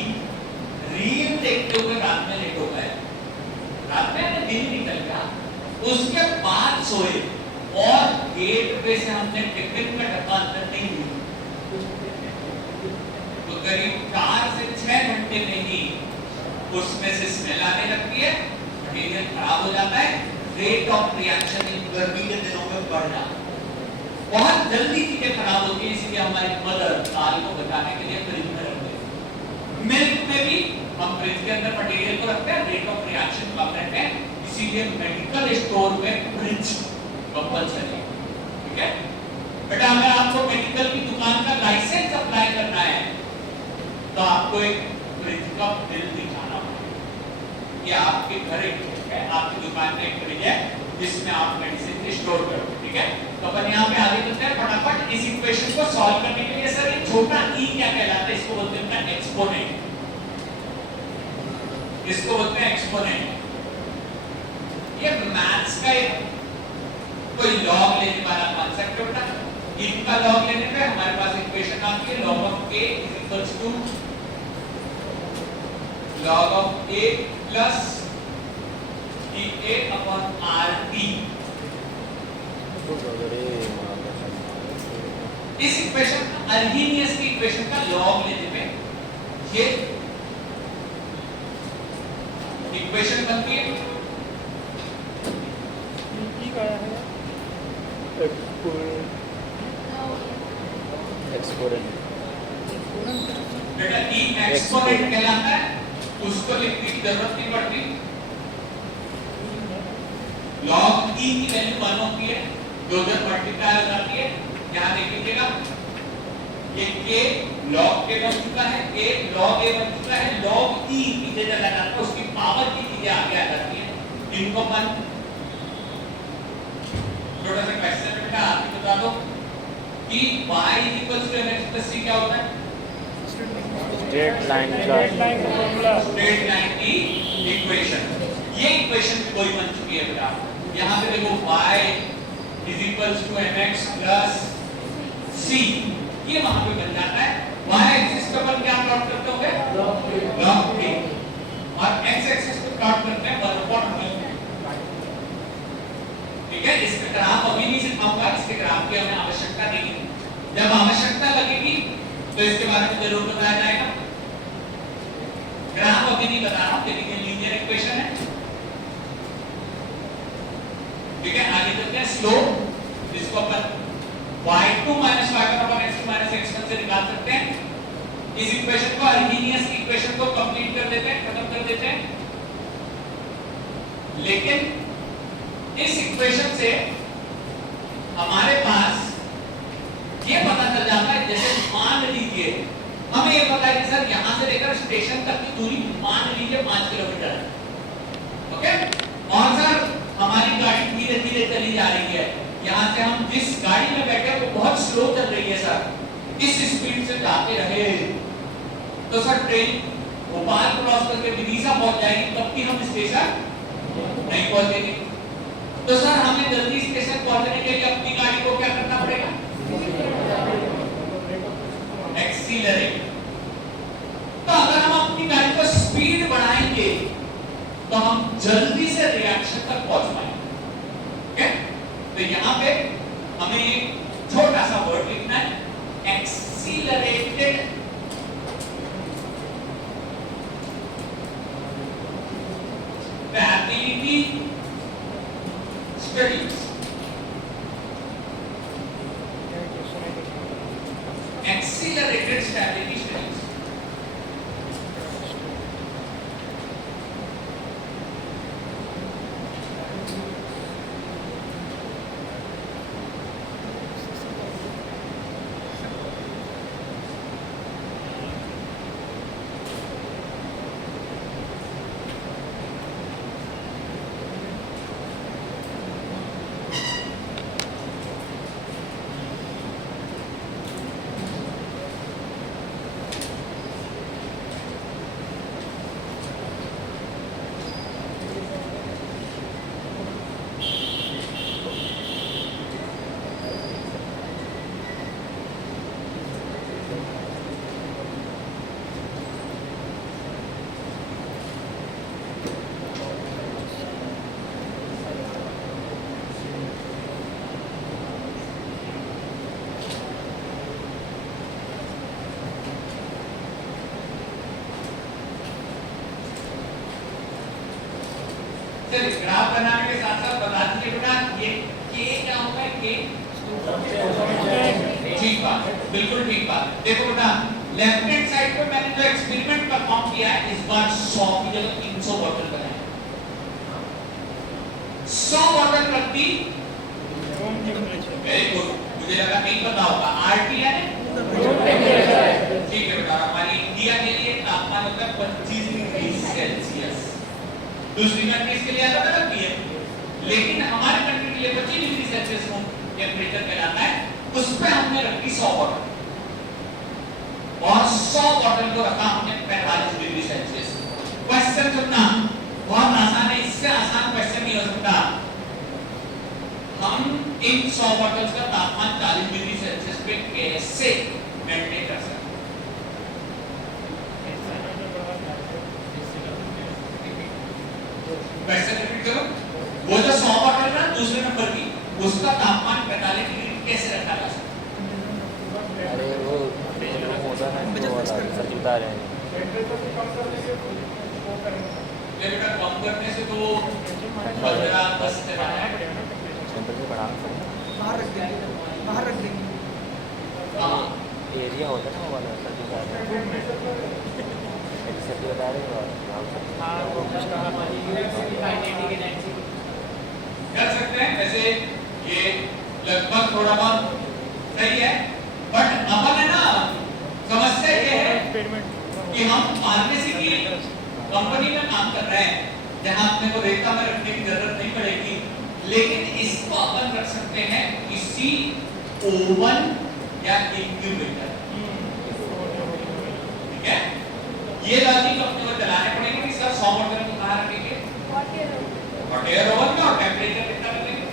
रील देखते हुए रात में लेट हो गए, रात में दिन निकल गया, उसके बाद सोए और गेट पे से हमने टिफिन का डब्बा अंदर नहीं लिया तो करीब 4 से 6 घंटे में ही उसमें से स्मेल आने लगती है, मटेरियल खराब हो जाता है, रेट ऑफ रिएक्शन इन गर्मी के दिनों में बढ़ जाता है, बहुत जल्दी चीजें खराब होती है। इसलिए हमारी मदर दाल को बचाने के लिए फ्रिज में रख देती है। मिल्क में में भी हम फ्रिज के अंदर मटेरियल को रखते हैं, रेट ऑफ रिएक्शन कम रहते हैं, इसीलिए मेडिकल स्टोर में फ्रिज कंपल्सरी है। ठीक है बेटा, अगर आपको मेडिकल की दुकान का लाइसेंस अप्लाई करना है तो आपको एक फ्रिज का बिल दिखाना होगा। ये आपके घर एक फ्रिज है, आपकी दुकान में एक फ्रिज है जिसमें आप मेडिसिन स्टोर करो। ठीक है, तो अपन यहाँ पे आगे चलते हैं फटाफट इस इक्वेशन को सॉल्व करने के लिए। सर ये छोटा ई क्या कहलाता है? इसको बोलते हैं एक्सपोनेंट, इसको बोलते हैं एक्सपोनेंट। ये मैथ्स का एक कोई लॉग लेने वाला कॉन्सेप्ट है बेटा। इनका लॉग लेने पे हमारे पास इक्वेशन आती है log of a is equals to log of a plus dA upon RT। इस इक्वेशन का अर्हीनियस की इक्वेशन का लॉग लेने पे ये इक्वेशन बनती है। ई का है एक्सपोनेंट बेटा ई एक्सपोनेंट कहलाता है, उसको लिखने की जरूरत नहीं पड़ती। log e की वैल्यू 1 होती है, दो जब मल्टीप्लाई हो जाती है। यहां देख लीजिएगा ये k log k बन चुका है, a log a बन चुका है, log e पीछे चला जाता है, उसकी पावर की चीजें आगे आ जाती है। इनको अपन छोटा सा क्वेश्चन बेटा आप ही बता दो कि y mx plus c क्या होता है? स्ट्रेट लाइन का फॉर्मूला स्ट्रेट लाइन की इक्वेशन। ये इक्वेशन कोई बन चुकी है बेटा। यहाँ पे देखो y is equals to mx plus c, ये वहां पे बन जाता है। y एक्सिस पे अपन क्या प्लॉट करते होंगे? log k, और x एक्सिस पे प्लॉट करते हैं 1/2। ठीक है, इसका ग्राफ अभी नहीं सिखाऊंगा, इसके ग्राफ की हमें आवश्यकता नहीं है। जब आवश्यकता लगेगी तो इसके बारे में जरूर बताया जाएगा। ग्राफ अभी नहीं बता रहा हूं, लेकिन ये लीनियर इक्वेशन है। ठीक है, आगे चलते हैं। स्लोप, जिसको अपन y2 minus y1 upon x2 minus x1 से निकाल सकते हैं। इस इक्वेशन को अर्हीनियस की इक्वेशन को कंप्लीट कर देते हैं, खत्म कर देते हैं। लेकिन इस इक्वेशन से हमारे पास ये पता चल जाता है, जैसे मान लीजिए हमें ये पता है कि सर यहां से लेकर स्टेशन तक की दूरी मान लीजिए 5 किलोमीटर है। ओके, और सर हमारी गाड़ी धीरे धीरे चली जा रही है, यहां से हम जिस गाड़ी में बैठे हैं वो बहुत स्लो चल रही है सर, इस स्पीड से जाते रहे तो सर ट्रेन भोपाल क्रॉस करके विदिशा पहुंच जाएगी, तब भी हम स्टेशन नहीं पहुंचेंगे। तो सर हमें जल्दी स्टेशन पहुंचने के लिए अपनी गाड़ी को क्या करना पड़ेगा? एक्सीलरेट। तो अगर हम अपनी गाड़ी को स्पीड बढ़ाएंगे तो हम जल्दी से रिएक्शन तक पहुंच पाएंगे। ओके, तो यहां पे हमें एक छोटा सा वर्ड लिखना है, accelerated stability studies. Accelerated stability studies। चलिए ग्राफ बनाने के साथ साथ बता दीजिए बेटा ये k क्या होता है? k ठीक बात, बिल्कुल ठीक बात। देखो बेटा लेफ्ट हैंड साइड पे मैंने जो एक्सपेरिमेंट परफॉर्म किया है, इस बार 100 की जगह 300 बॉटल बनाए। 100 बॉटल रख दी। वेरी गुड, मुझे लगा नहीं पता होगा। आरटी है ठीक है बेटा, हमारी इंडिया के लिए तापमान होता है 25 डिग्री सेल्सियस। दूसरी कंट्रीज के लिए अलग अलग भी है, लेकिन हमारे कंट्री के लिए 25 डिग्री सेल्सियस टेम्परेचर कहलाता है। उस पे हमने रखी 100 बॉटल और 100 बॉटल को रखा हमने 45 डिग्री सेल्सियस। क्वेश्चन सुनना, बहुत आसान है, इससे आसान क्वेश्चन नहीं हो सकता। हम इन 100 बॉटल्स का तापमान 40 डिग्री सेल्सियस पे कैसे मेंटेन कर सकते हैं? क्वेश्चन रिपीट करो। वो जो 100 बॉटल ना दूसरे नंबर की, उसका तापमान 45 डिग्री कैसे रखा जा सकता है? अरे वो होता है जो वाला सर्किट आ रहे हैं। ये बेटा कम करने से तो 15 10 चला है। टेम्परेचर बढ़ाना पड़ेगा। बाहर रख देंगे, बाहर रख देंगे। हां, एरिया होता है ना वो वाला सर्किट आ रहा है। एक्सेप्ट बता रहे हो हाँ वो कुछ कहा हमारी काइनेटिक एनर्जी कर सकते हैं। वैसे ये लगभग थोड़ा बहुत सही है, बट अपन है ना, समस्या ये है कि हम फार्मेसी की कंपनी में काम कर रहे हैं, जहां अपने को रेखा में रखने की जरूरत नहीं पड़ेगी, लेकिन इसको अपन रख सकते हैं किसी ओवन या इंक्यूबेटर। ठीक है, ये लॉजिक अपने को चलाने पड़ेंगे कि सर 100 बॉटल को कहां रखेंगे? हॉट एयर ओवन में, और टेम्परेचर कितना रखेंगे?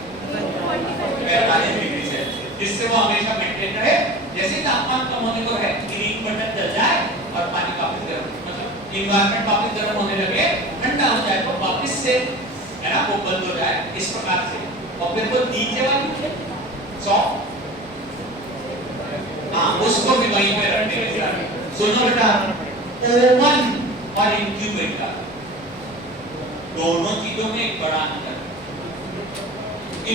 45 डिग्री सेल्सियस, जिससे वो हमेशा मेंटेन रहे। जैसे तापमान कम होने को है, ग्रीन बटन जल जाए और पानी वापस गर्म, मतलब एनवायरनमेंट वापस गर्म होने लगे, ठंडा हो जाए तो वापस से है ना वो बंद हो जाए, इस प्रकार से। और फिर वो नीचे वाली 100, हाँ उसको भी वहीं पे रखने के साथ। सुनो बेटा, ओवन और इंक्यूबेटर दोनों चीजों में एक बड़ा अंतर है।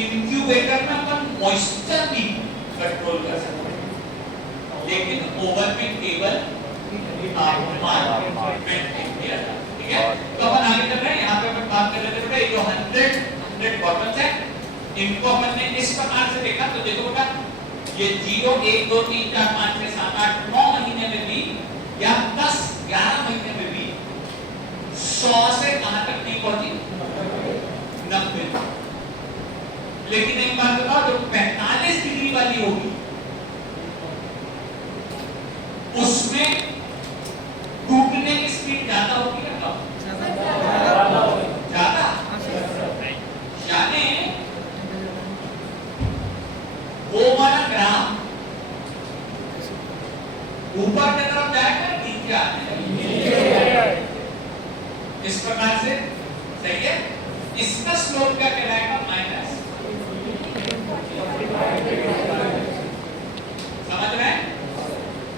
इंक्यूबेटर में अपन मॉइस्चर भी कंट्रोल कर सकते हैं, लेकिन ओवन में केवल तापमान मेंटेन किया जाता है। ठीक है, तो अपन आगे चल रहे हैं। यहाँ पे अपन बात कर रहे थे बेटा, ये जो 100 बॉटल्स है, इनको अपन ने इस प्रकार से देखा। तो देखो बेटा, ये 0 1 2 3 4 5 6 7 8 9 महीने में भी या 10 11 महीने में भी 100 से कहां तक नहीं पहुंची? 90। लेकिन एक बात बताओ, जो 45 डिग्री वाली होगी उसमें टूटने की स्पीड ज्यादा होगी या कम? ज्यादा। यानी वो वाला ग्राफ ऊपर की तरफ जाएगा, नीचे आने लगेगा, इस प्रकार से। सही है, इसका स्लोप क्या कहलाएगा? माइनस। समझ रहे हैं?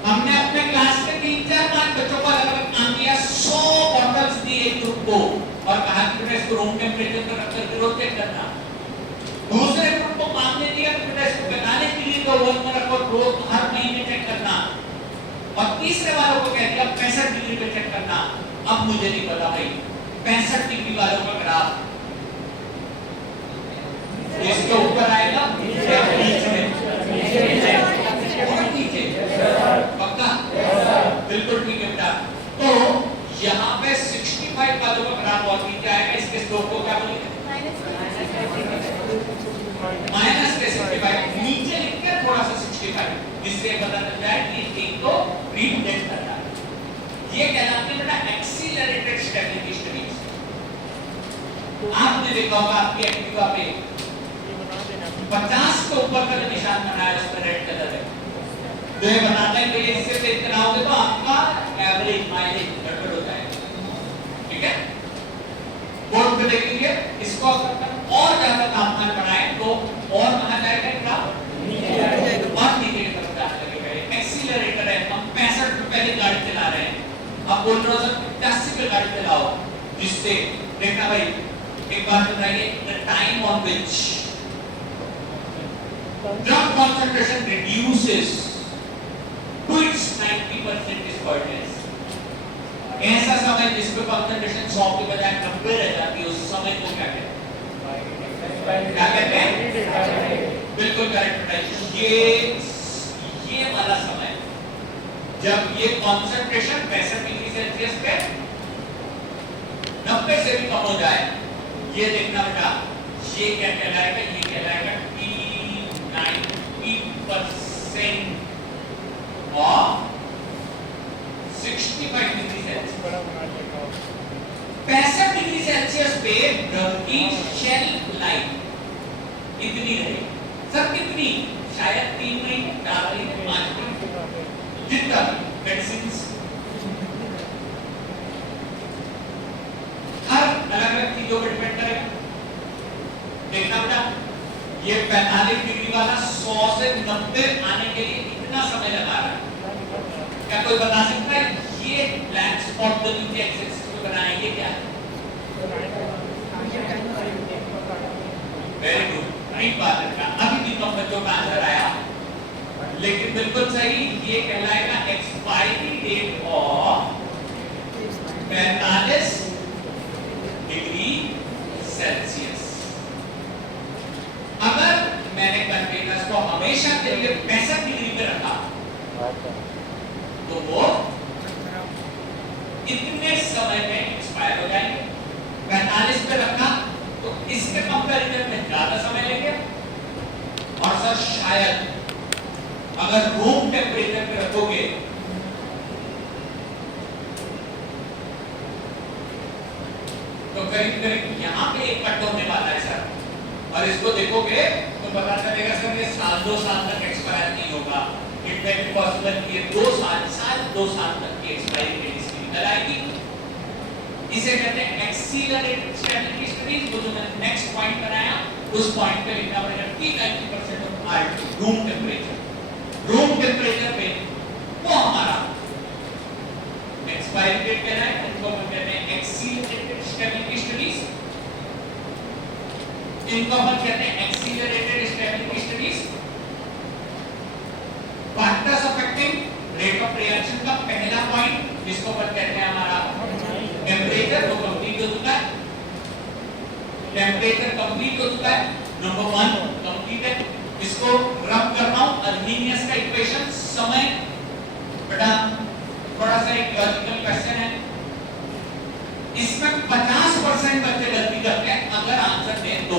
हमने अपने क्लास के 3 4 5 बच्चों को अलग अलग काम किया। 100 बॉटल्स दी एक ग्रुप को और कहा कि बेटा इसको रूम टेम्परेचर पर रखकर रोज चेक करना। दूसरे ग्रुप को काम दे दिया कि बेटा इसको 45 डिग्री को ओवन में रखो, रोज हर महीने चेक करना। और तीसरे वालों को कह दिया 65 डिग्री पे चेक करना। अब मुझे नहीं पता भाई 65 डिग्री वालों का ग्राफ इसके ऊपर आएगा या बीच में? और नीचे। पक्का? बिल्कुल ठीक है बेटा। तो यहाँ पे 65 वालों का ग्राफ और नीचे आएगा, इसके स्लोप को क्या बोलेंगे? माइनस के 65 नीचे लिखकर थोड़ा सा 65, जिससे पता चल जाए कि एक तो रिफ्लेक्ट कर रहा है। ये कहलाती है बेटा एक्सीलरेटेड स्टेबिलिटी स्टडीज। आपने देखा होगा आपकी एक्टिवा पे 50 के ऊपर का जो निशान बना है उस पर रेड कलर है, जो ये बताता है कि इससे तेज चलाओगे तो आपका एवरेज माइलेज गड़बड़ हो जाएगा। ठीक है, बोर्ड पे देखिए, इसको अगर और ज्यादा तापमान बढ़ाएं तो और कहां जाएगा ग्राफ? नीचे जाएगा, और नीचे की तरफ जाने लगेगा। एक्सीलरेटर है, हम 65 रुपए की गाड़ी चला रहे हैं, आप बोल रहे हो सर 85 की गाड़ी चलाओ, जिससे देखना भाई एक बात बताइए, the time on which drug concentration reduces to its 90% is pointless. ऐसा समय जिसमें कंसंट्रेशन 100 के बजाय 90 रह जाती है उस समय को क्या कहते हैं? क्या कहते हैं? बिल्कुल करेक्ट बताइए। ये वाला समय जब ये कंसंट्रेशन 65 डिग्री सेल्सियस पे 90 से भी कम हो जाए, ये देखना बेटा, ये क्या कहलाएगा? ये कहलाएगा T90% of 65 degree Celsius. 65 degree Celsius पे ड्रग की शेल्फ लाइफ इतनी रहेगी। सर कितनी? शायद 3 महीने, 4 महीने, 5 महीने, जितना भी मेडिसिन हर अलग-अलग चीजों पर डिपेंड करेगा। देखना बेटा, ये 45 डिग्री वाला 100 से 90 आने के लिए कितना समय लगा रहा है? क्या कोई बता सकता है? ये ब्लैक स्पॉट जो नीचे एक्स एक्सिस पे बना है, ये क्या है? वेरी गुड, राइट बात है। अभी भी कम बच्चों का आंसर आया, लेकिन बिल्कुल सही। ये कहलाएगा expiry date of 45 degree Celsius. अगर मैंने कंटेनर्स को हमेशा के लिए 65 डिग्री पे रखा तो वो इतने समय में एक्सपायर हो जाएंगे। 45 पे रखा तो इसके कंपैरिजन में ज्यादा समय लेंगे। और सर शायद अगर रूम टेम्परेचर पे रखोगे तो करीब करीब यहाँ पे एक कट होने वाला है सर, और इसको देखोगे तो पता चलेगा सर ये 1-2 साल तक एक्सपायर नहीं होगा। इट मे बी पॉसिबल कि ये 2 साल तक की एक्सपायरी डेट इसकी निकल आएगी। इसे कहते हैं एक्सीलरेटेड स्टेबिलिटी स्टडीज। वो जो मैंने नेक्स्ट पॉइंट बनाया, उस पॉइंट पे लिखना पड़ेगा T90% of art room temperature. Room temperature पे वो हमारा एक्सपायरी डेट कहना है, इनको हम कहते हैं एक्सीलरेटेड स्टेबिलिटी स्टडीज। इनको हम कहते हैं accelerated stability studies. Factors affecting rate of reaction का पहला पॉइंट जिसको हम कहते हैं हमारा टेम्परेचर, वो कंप्लीट हो चुका है। टेम्परेचर कंप्लीट हो चुका है, नंबर 1 कंप्लीट है। इसको रब कर रहा हूं, अर्नीनियस का इक्वेशन। समय बेटा थोड़ा सा एक लॉजिकल क्वेश्चन है, इसमें 50% बच्चे गलती करते हैं अगर आंसर दें तो।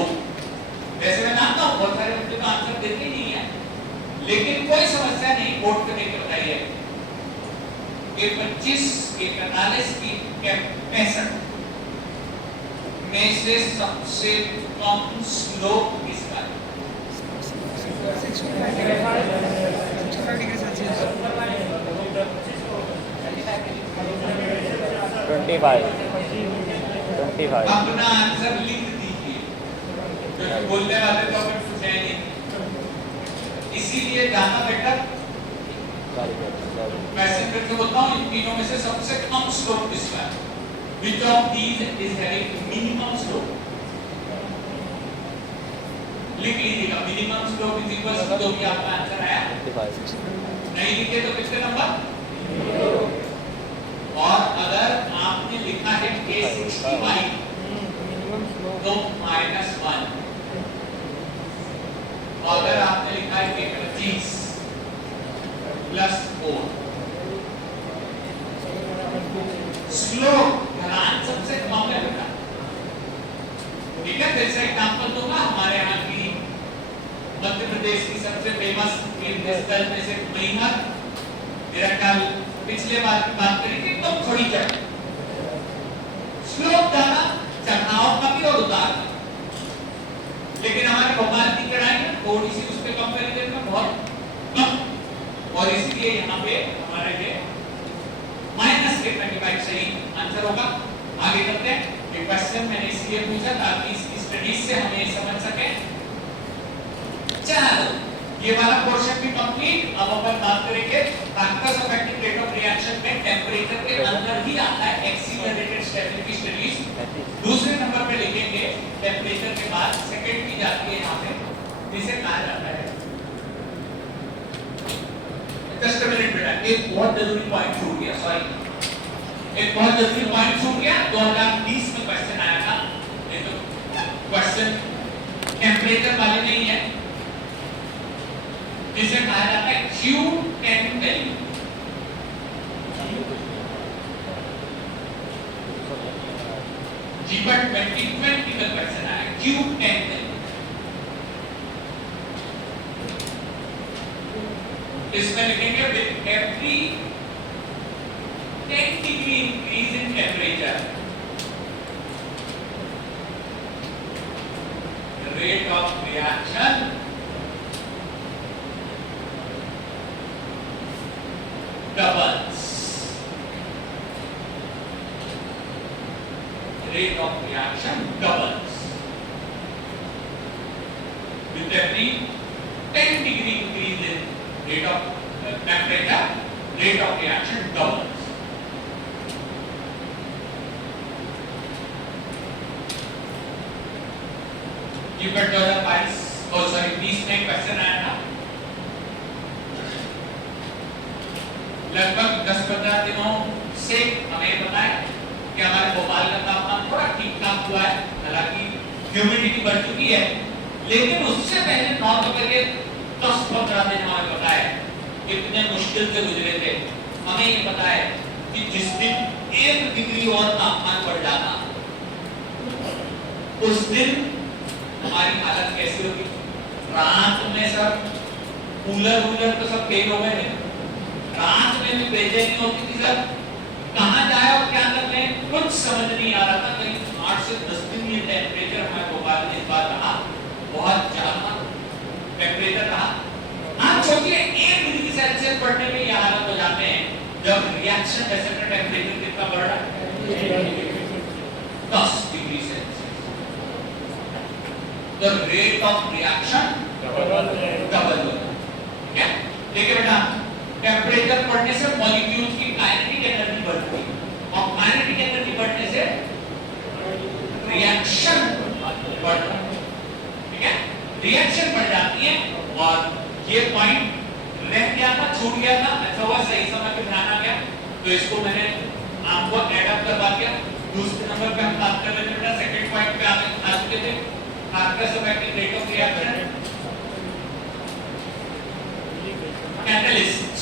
वैसे मैं जानता हूं बहुत सारे बच्चे तो आंसर देते नहीं है, लेकिन कोई समस्या नहीं, कोड करने के बताइए कि 25 के 45 की 65 में से सबसे कम स्लोप किसका है? 25 अपना आंसर लिख दीजिए, क्योंकि बोलने वाले तो हमें पूछे नहीं। इसीलिए ज्यादा बेटर वैसे फिर तो बोलता हूँ इन तीनों में से सबसे कम स्लोप किसका है? Which of these is having minimum slope? लिख लीजिएगा, minimum slope is equal to जो भी आपका आंसर आया। नहीं लिखे तो कितने नंबर? और अगर आपने लिखा है K65 तो -1, और अगर आपने लिखा है K25 +4। स्लोप ढलान सबसे कम है बेटा, ठीक है। जैसे एग्जांपल दूंगा, हमारे यहाँ की मध्य प्रदेश की सबसे फेमस स्थल में से मणिमर, मेरा ख्याल पिछले बार की बात करी थी, एकदम थोड़ी चढ़ स्लोप ज्यादा, चढ़ाव का भी और उतार का। लेकिन हमारे भोपाल की चढ़ाई है थोड़ी सी उसके कंपैरिजन में बहुत कम, और इसलिए यहाँ पे हमारे लिए -25 सही आंसर होगा। आगे चलते हैं। ये क्वेश्चन मैंने इसलिए पूछा ताकि इसकी स्टडीज से हमें समझ सके। चलो ये वाला पोर्शन भी कंप्लीट। अब अपन बात करेंगे factors affecting rate of reaction में टेंपरेचर के अंदर ही आता है एक्सीलरेटेड स्टेबिलिटी स्टडीज। दूसरे नंबर पे लिखेंगे टेंपरेचर के बाद सेकंड की जाती है यहाँ पे, जिसे कहा जाता है जस्ट अ मिनट बेटा, एक बहुत जरूरी पॉइंट छूट गया, सॉरी, एक बहुत जरूरी पॉइंट छूट गया। 2020 में क्वेश्चन आया था, ये तो क्वेश्चन टेम्परेचर वाले नहीं है, जिसे कहा जाता है Q10 वैल्यू। जी पर 2020 का क्वेश्चन आया Q10 वैल्यू। इसमें लिखेंगे with every 10 degree increase in temperature, the rate of reaction doubles. Rate of reaction doubles with every 10 degree increase in rate of temperature, rate of reaction doubles. ये पर 2020 में question आया था, लगभग 10-15 दिनों से हमें पता है कि हमारे भोपाल का तापमान थोड़ा ठीक ठाक हुआ है, हालांकि ह्यूमिडिटी बढ़ चुकी है, लेकिन उससे पहले नॉर्थ के 10-15 दिन हमें पता है कितने मुश्किल से गुजरे थे। हमें ये पता है कि जिस दिन 1 डिग्री और तापमान बढ़ जाता, उस दिन हमारी हालत कैसी होगी। रात में सब कूलर तो सब फेल हो गए थे, रात में भी बेचैनी होती थी, सब कहाँ जाए और क्या कर ले कुछ समझ नहीं आ रहा था। कहीं 8 से 10 दिन ये टेम्परेचर हमारे भोपाल में इस बार रहा, बहुत ज्यादा टेम्परेचर रहा। आप सोचिए 1 डिग्री सेल्सियस बढ़ने में ये हालत हो जाते हैं जब रिएक्शन वैसे का टेम्परेचर कितना बढ़ रहा है, 10 degree Celsius. The rate of reaction double हो, ठीक है। देखिए बेटा, टेम्परेचर बढ़ने से मॉलिक्यूल्स की काइनेटिक एनर्जी बढ़ती है, और काइनेटिक एनर्जी बढ़ने से रिएक्शन बढ़ता है, ठीक है। रिएक्शन बढ़ जाती है, और ये पॉइंट रह गया था, छूट गया था, अच्छा हुआ सही समय पे ध्यान आ गया, तो इसको मैंने आपको ऐड अप करवा दिया। दूसरे नंबर पे हम बात कर रहे थे बेटा, सेकंड पॉइंट पे आ चुके थे, Arc-Subactive rate of reaction, catalysts,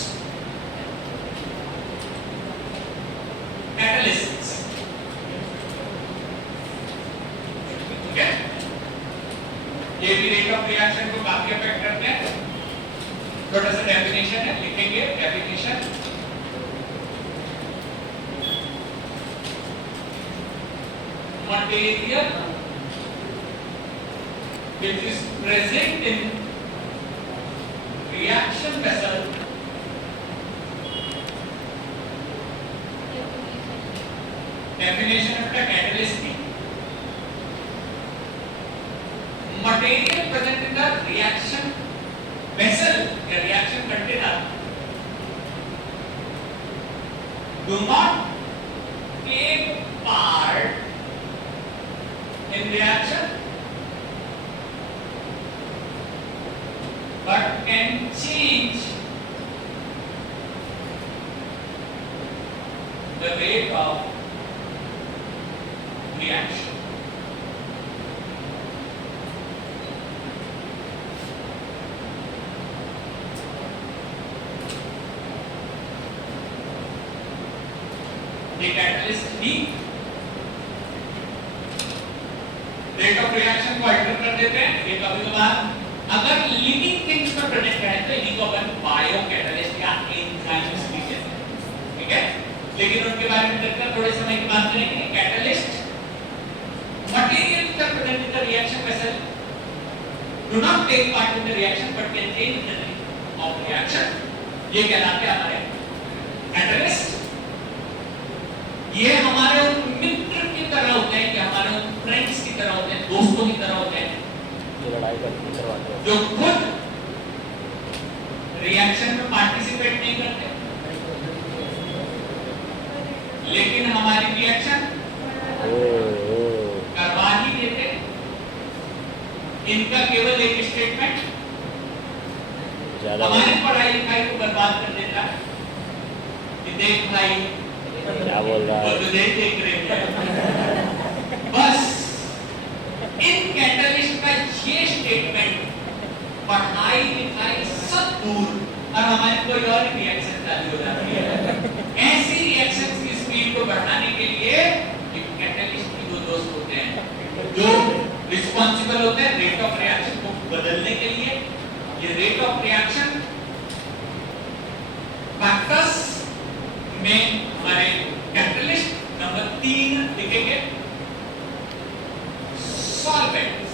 ठीक है। ये भी रेट ऑफ रिएक्शन को काफी अफेक्ट करते हैं। छोटा सा डेफिनेशन है, लिखेंगे definition. Material which is present in reaction vessel definition of the catalyst की, material present in the reaction vessel या reaction container do not take part in reaction but can change the rate of reaction. The catalyst भी rate of reaction को alter कर देते हैं। ये कभी-कभार अगर लिविंग थिंग्स में प्रेजेंट है तो इनको अपन बायो कैटलिस्ट या एंजाइम्स भी कहते हैं, ठीक है। लेकिन उनके बारे में चर्चा थोड़े समय के बाद करेंगे। Catalyst material that present in the reaction vessel do not take part in the reaction but can change the rate of reaction, ये कहलाते हैं हमारे कैटलिस्ट। ये हमारे उन मित्र की तरह होते हैं, कि हमारे उन फ्रेंड्स की तरह होते हैं, दोस्तों की तरह होते हैं, जो खुद रिएक्शन में पार्टिसिपेट नहीं करते, लेकिन हमारी रिएक्शन करवा ही देते। इनका केवल एक स्टेटमेंट हमारी पढ़ाई लिखाई को बर्बाद कर देता है, कि देख भाई क्या बोल रहा वो है? तुझे ही देख रहे हैं। बस इन कैटलिस्ट का ये स्टेटमेंट पढ़ाई लिखाई सब दूर और हमारे कोई और रिएक्शन चालू हो जाती है। ऐसी रिएक्शन की स्पीड को बढ़ाने के लिए कैटलिस्ट के दो दोस्त होते हैं जो रिस्पॉन्सिबल होते हैं रेट ऑफ रिएक्शन को बदलने के लिए। ये रेट ऑफ रिएक्शन फैक्टर्स में हमारे कैटलिस्ट नंबर 3 लिखेंगे solvents.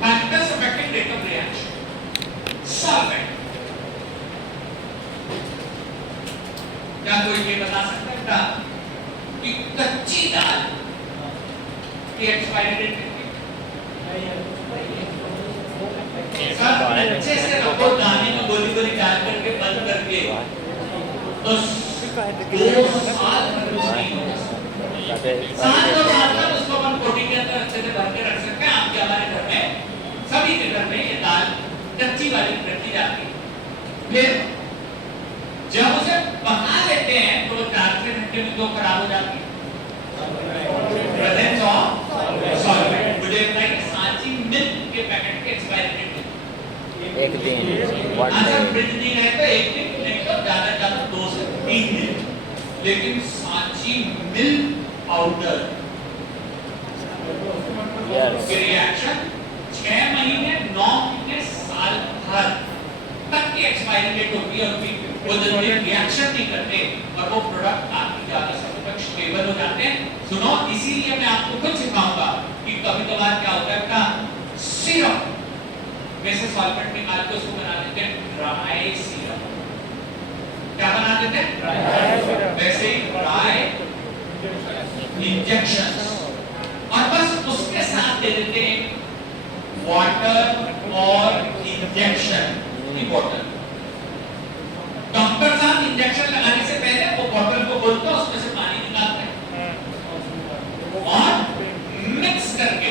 Factors affecting rate of reaction solvent. क्या कोई ये बता सकता है कि कच्ची दाल की एक्सपायरी डेट कितनी है? अच्छे से रखो, दाने में गोली गोली डाल करके बंद करके तो 2 साल तक उसको अपन कोटिंग के अंदर अच्छे से भर के रख सकते हैं। आपके हमारे घर में सभी के घर में ये दाल कच्ची वाली रखी जाती है। फिर जब उसे पका लेते हैं तो 4-6 घंटे में तो खराब हो जाती है। Presence of solvent. मुझे बताइए सांची मिल्क के पैकेट की एक्सपायरी डेट एक दिन, अगर फ्रिज नहीं है तो 1 दिन, नहीं तो ज्यादा 2 से 3 दिन। लेकिन सांची मिल्क पाउडर की रिएक्शन 6 महीने 9 महीने साल भर तक की एक्सपायरी डेट होती है उनकी। वो जल्दी रिएक्शन नहीं करते और वो प्रोडक्ट काफी ज्यादा समय तक स्टेबल हो जाते हैं। सुनो, इसीलिए मैं आपको कुछ सिखाऊंगा कि कभी कभार क्या होता है का सिरप में से सॉल्वेंट निकाल के उसको बना देते हैं ड्राई सिरप। क्या बना देते हैं? Dry syrup. वैसे ही ड्राई इंजेक्शन और बस उसके साथ दे देते हैं वाटर और इंजेक्शन की बोतल। डॉक्टर साहब इंजेक्शन लगाने से पहले वो बोतल को खोलते हैं, उसमें से पानी निकालते हैं और मिक्स करके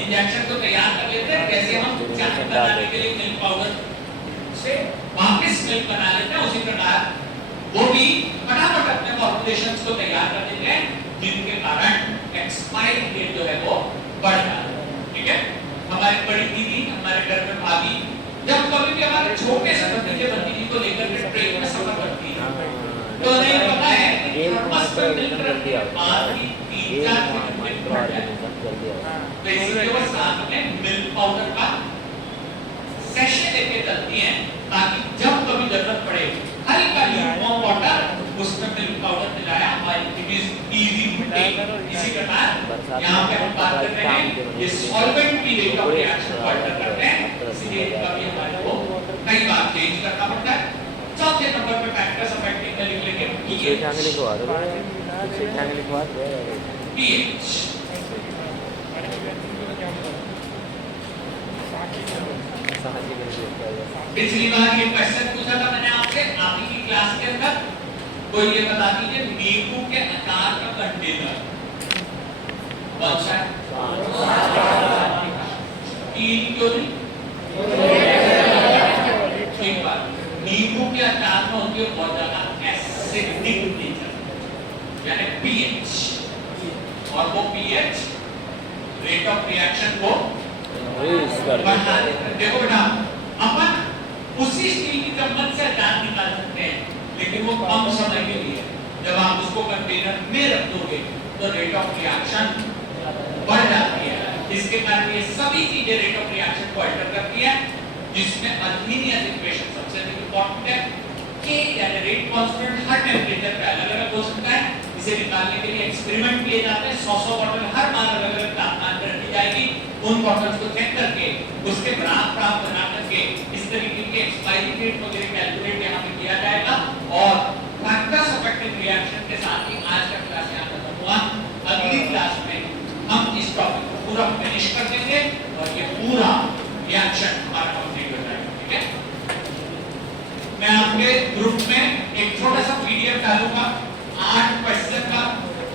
इंजेक्शन को तैयार कर लेते हैं। कैसे हम चाय बनाने के लिए मिल्क पाउडर से वापस मिल्क बना लेते हैं, उसी प्रकार वो भी फटाफट अपने फॉर्मुलेशंस को तैयार कर देते हैं, जिनके कारण एक्सपायरी डेट जो है वो बढ़ जाती है। ठीक है, हमारी बड़ी दीदी, हमारे घर में भाभी जब कभी भी हमारे छोटे से भतीजे भतीजी को लेकर के ट्रेन में सफर करती है तो उन्हें पता है कि थर्मस में मिल्क रखने के बाद भी 3-4 मिनट बढ़ जाए। तो इसलिए वो साथ में मिल्क पाउडर का सेशन लेके चलती हैं ताकि जब कभी जरूरत पड़े हल्का ल्यूकवार्म वाटर उसमें मिल्क पाउडर मिलाया और it is easy to take. इसी प्रकार यहाँ पे हम बात कर रहे हैं ये सॉल्वेंट की रेट ऑफ रिएक्शन वाटर करते हैं, इसलिए कभी हमारे को कई बार चेंज करना पड़ता है। चौथे नंबर पे फैक्टर्स अफेक्टिंग का लिख लेंगे पीएच। पिछली बार ये क्वेश्चन पूछा था मैंने आपसे आपकी की क्लास के अंदर, कोई ये बता दीजिए नींबू के आकार का कंटेनर कौन सा है? 3 क्यों नहीं? ठीक बात, नींबू के आकार में होती है बहुत ज्यादा एसिडिक नेचर यानी पीएच, और वो पीएच रेट ऑफ रिएक्शन को बढ़ा देता है। देखो बेटा, अपन उसी स्टील की चम्मच से अचार निकाल सकते हैं, लेकिन वो कम समय के लिए। जब आप उसको कंटेनर में रख दोगे तो रेट ऑफ रिएक्शन बढ़ जाती है। इसके कारण ये सभी चीजें रेट ऑफ रिएक्शन को अल्टर करती है, जिसमें अर्थिनियस इक्वेशन सबसे इंपॉर्टेंट है। K यानी रेट कांस्टेंट हर टेंपरेचर पे अलग-अलग हो सकता है। इसे निकालने के लिए एक्सपेरिमेंट किए जाते हैं। 100 बॉटल हर बार अलग-अलग तापमान पर रखी जाएगी। उन बॉटल्स को चेक करके उसके ग्राफ बना करके इस तरीके की एक्सपायरी डेट वगैरह कैलकुलेट यहाँ पे किया जाएगा। और फैक्टर्स अफेक्टिंग रिएक्शन के साथ ही आज का क्लास यहाँ खत्म हुआ। अगली क्लास में हम इस टॉपिक को पूरा फिनिश कर देंगे और ये पूरा रिएक्शन हमारा कंप्लीट हो जाएगा। ठीक है, मैं आपके ग्रुप में एक छोटा सा पीडीएफ डालूंगा 8 क्वेश्चन का,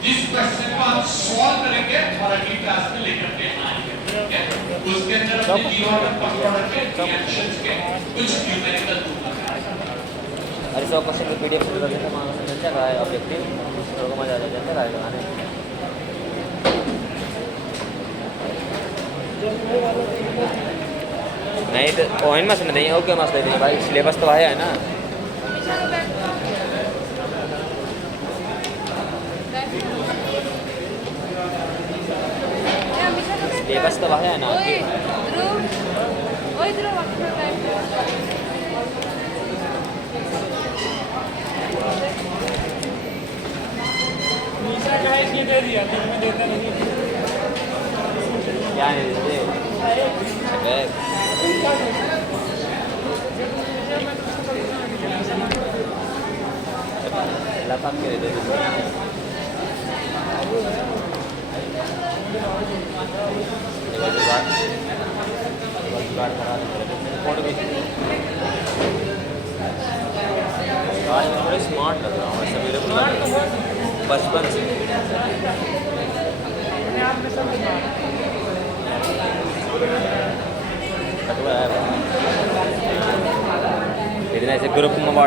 जिस क्वेश्चन को आप सॉल्व करेंगे और अगली क्लास में लेकर के आएंगे। ठीक है। उसके अंदर अपने जीरो ऑर्डर फर्स्ट ऑर्डर के रिएक्शंस के कुछ न्यूमेरिकल रूल लगाए। अरे 100 क्वेश्चन का पीडीएफ से करते थे मानो समझ क्या है ऑब्जेक्टिव थोड़ा को मजा आ जाता है राइट बनाने में। नहीं तो पॉइंट मत नहीं ओके मत दे देंगे भाई सिलेबस तो आया है ना। हमेशा का बैठ सिलेबस तो आया है ना। ओए ध्रुव ओए ध्रुव अपना बैठ मीशा का है ये दे दिया फिर मैं देता नहीं क्या है ये बैग लगा के दे दे जुगाड़ करा फोटो भी आज मैं थोड़े स्मार्ट लग रहा हूँ ऐसा मेरे को बचपन से अपने आप में सब कटवा है इतना ऐसे ग्रुप में व्हाट्सएप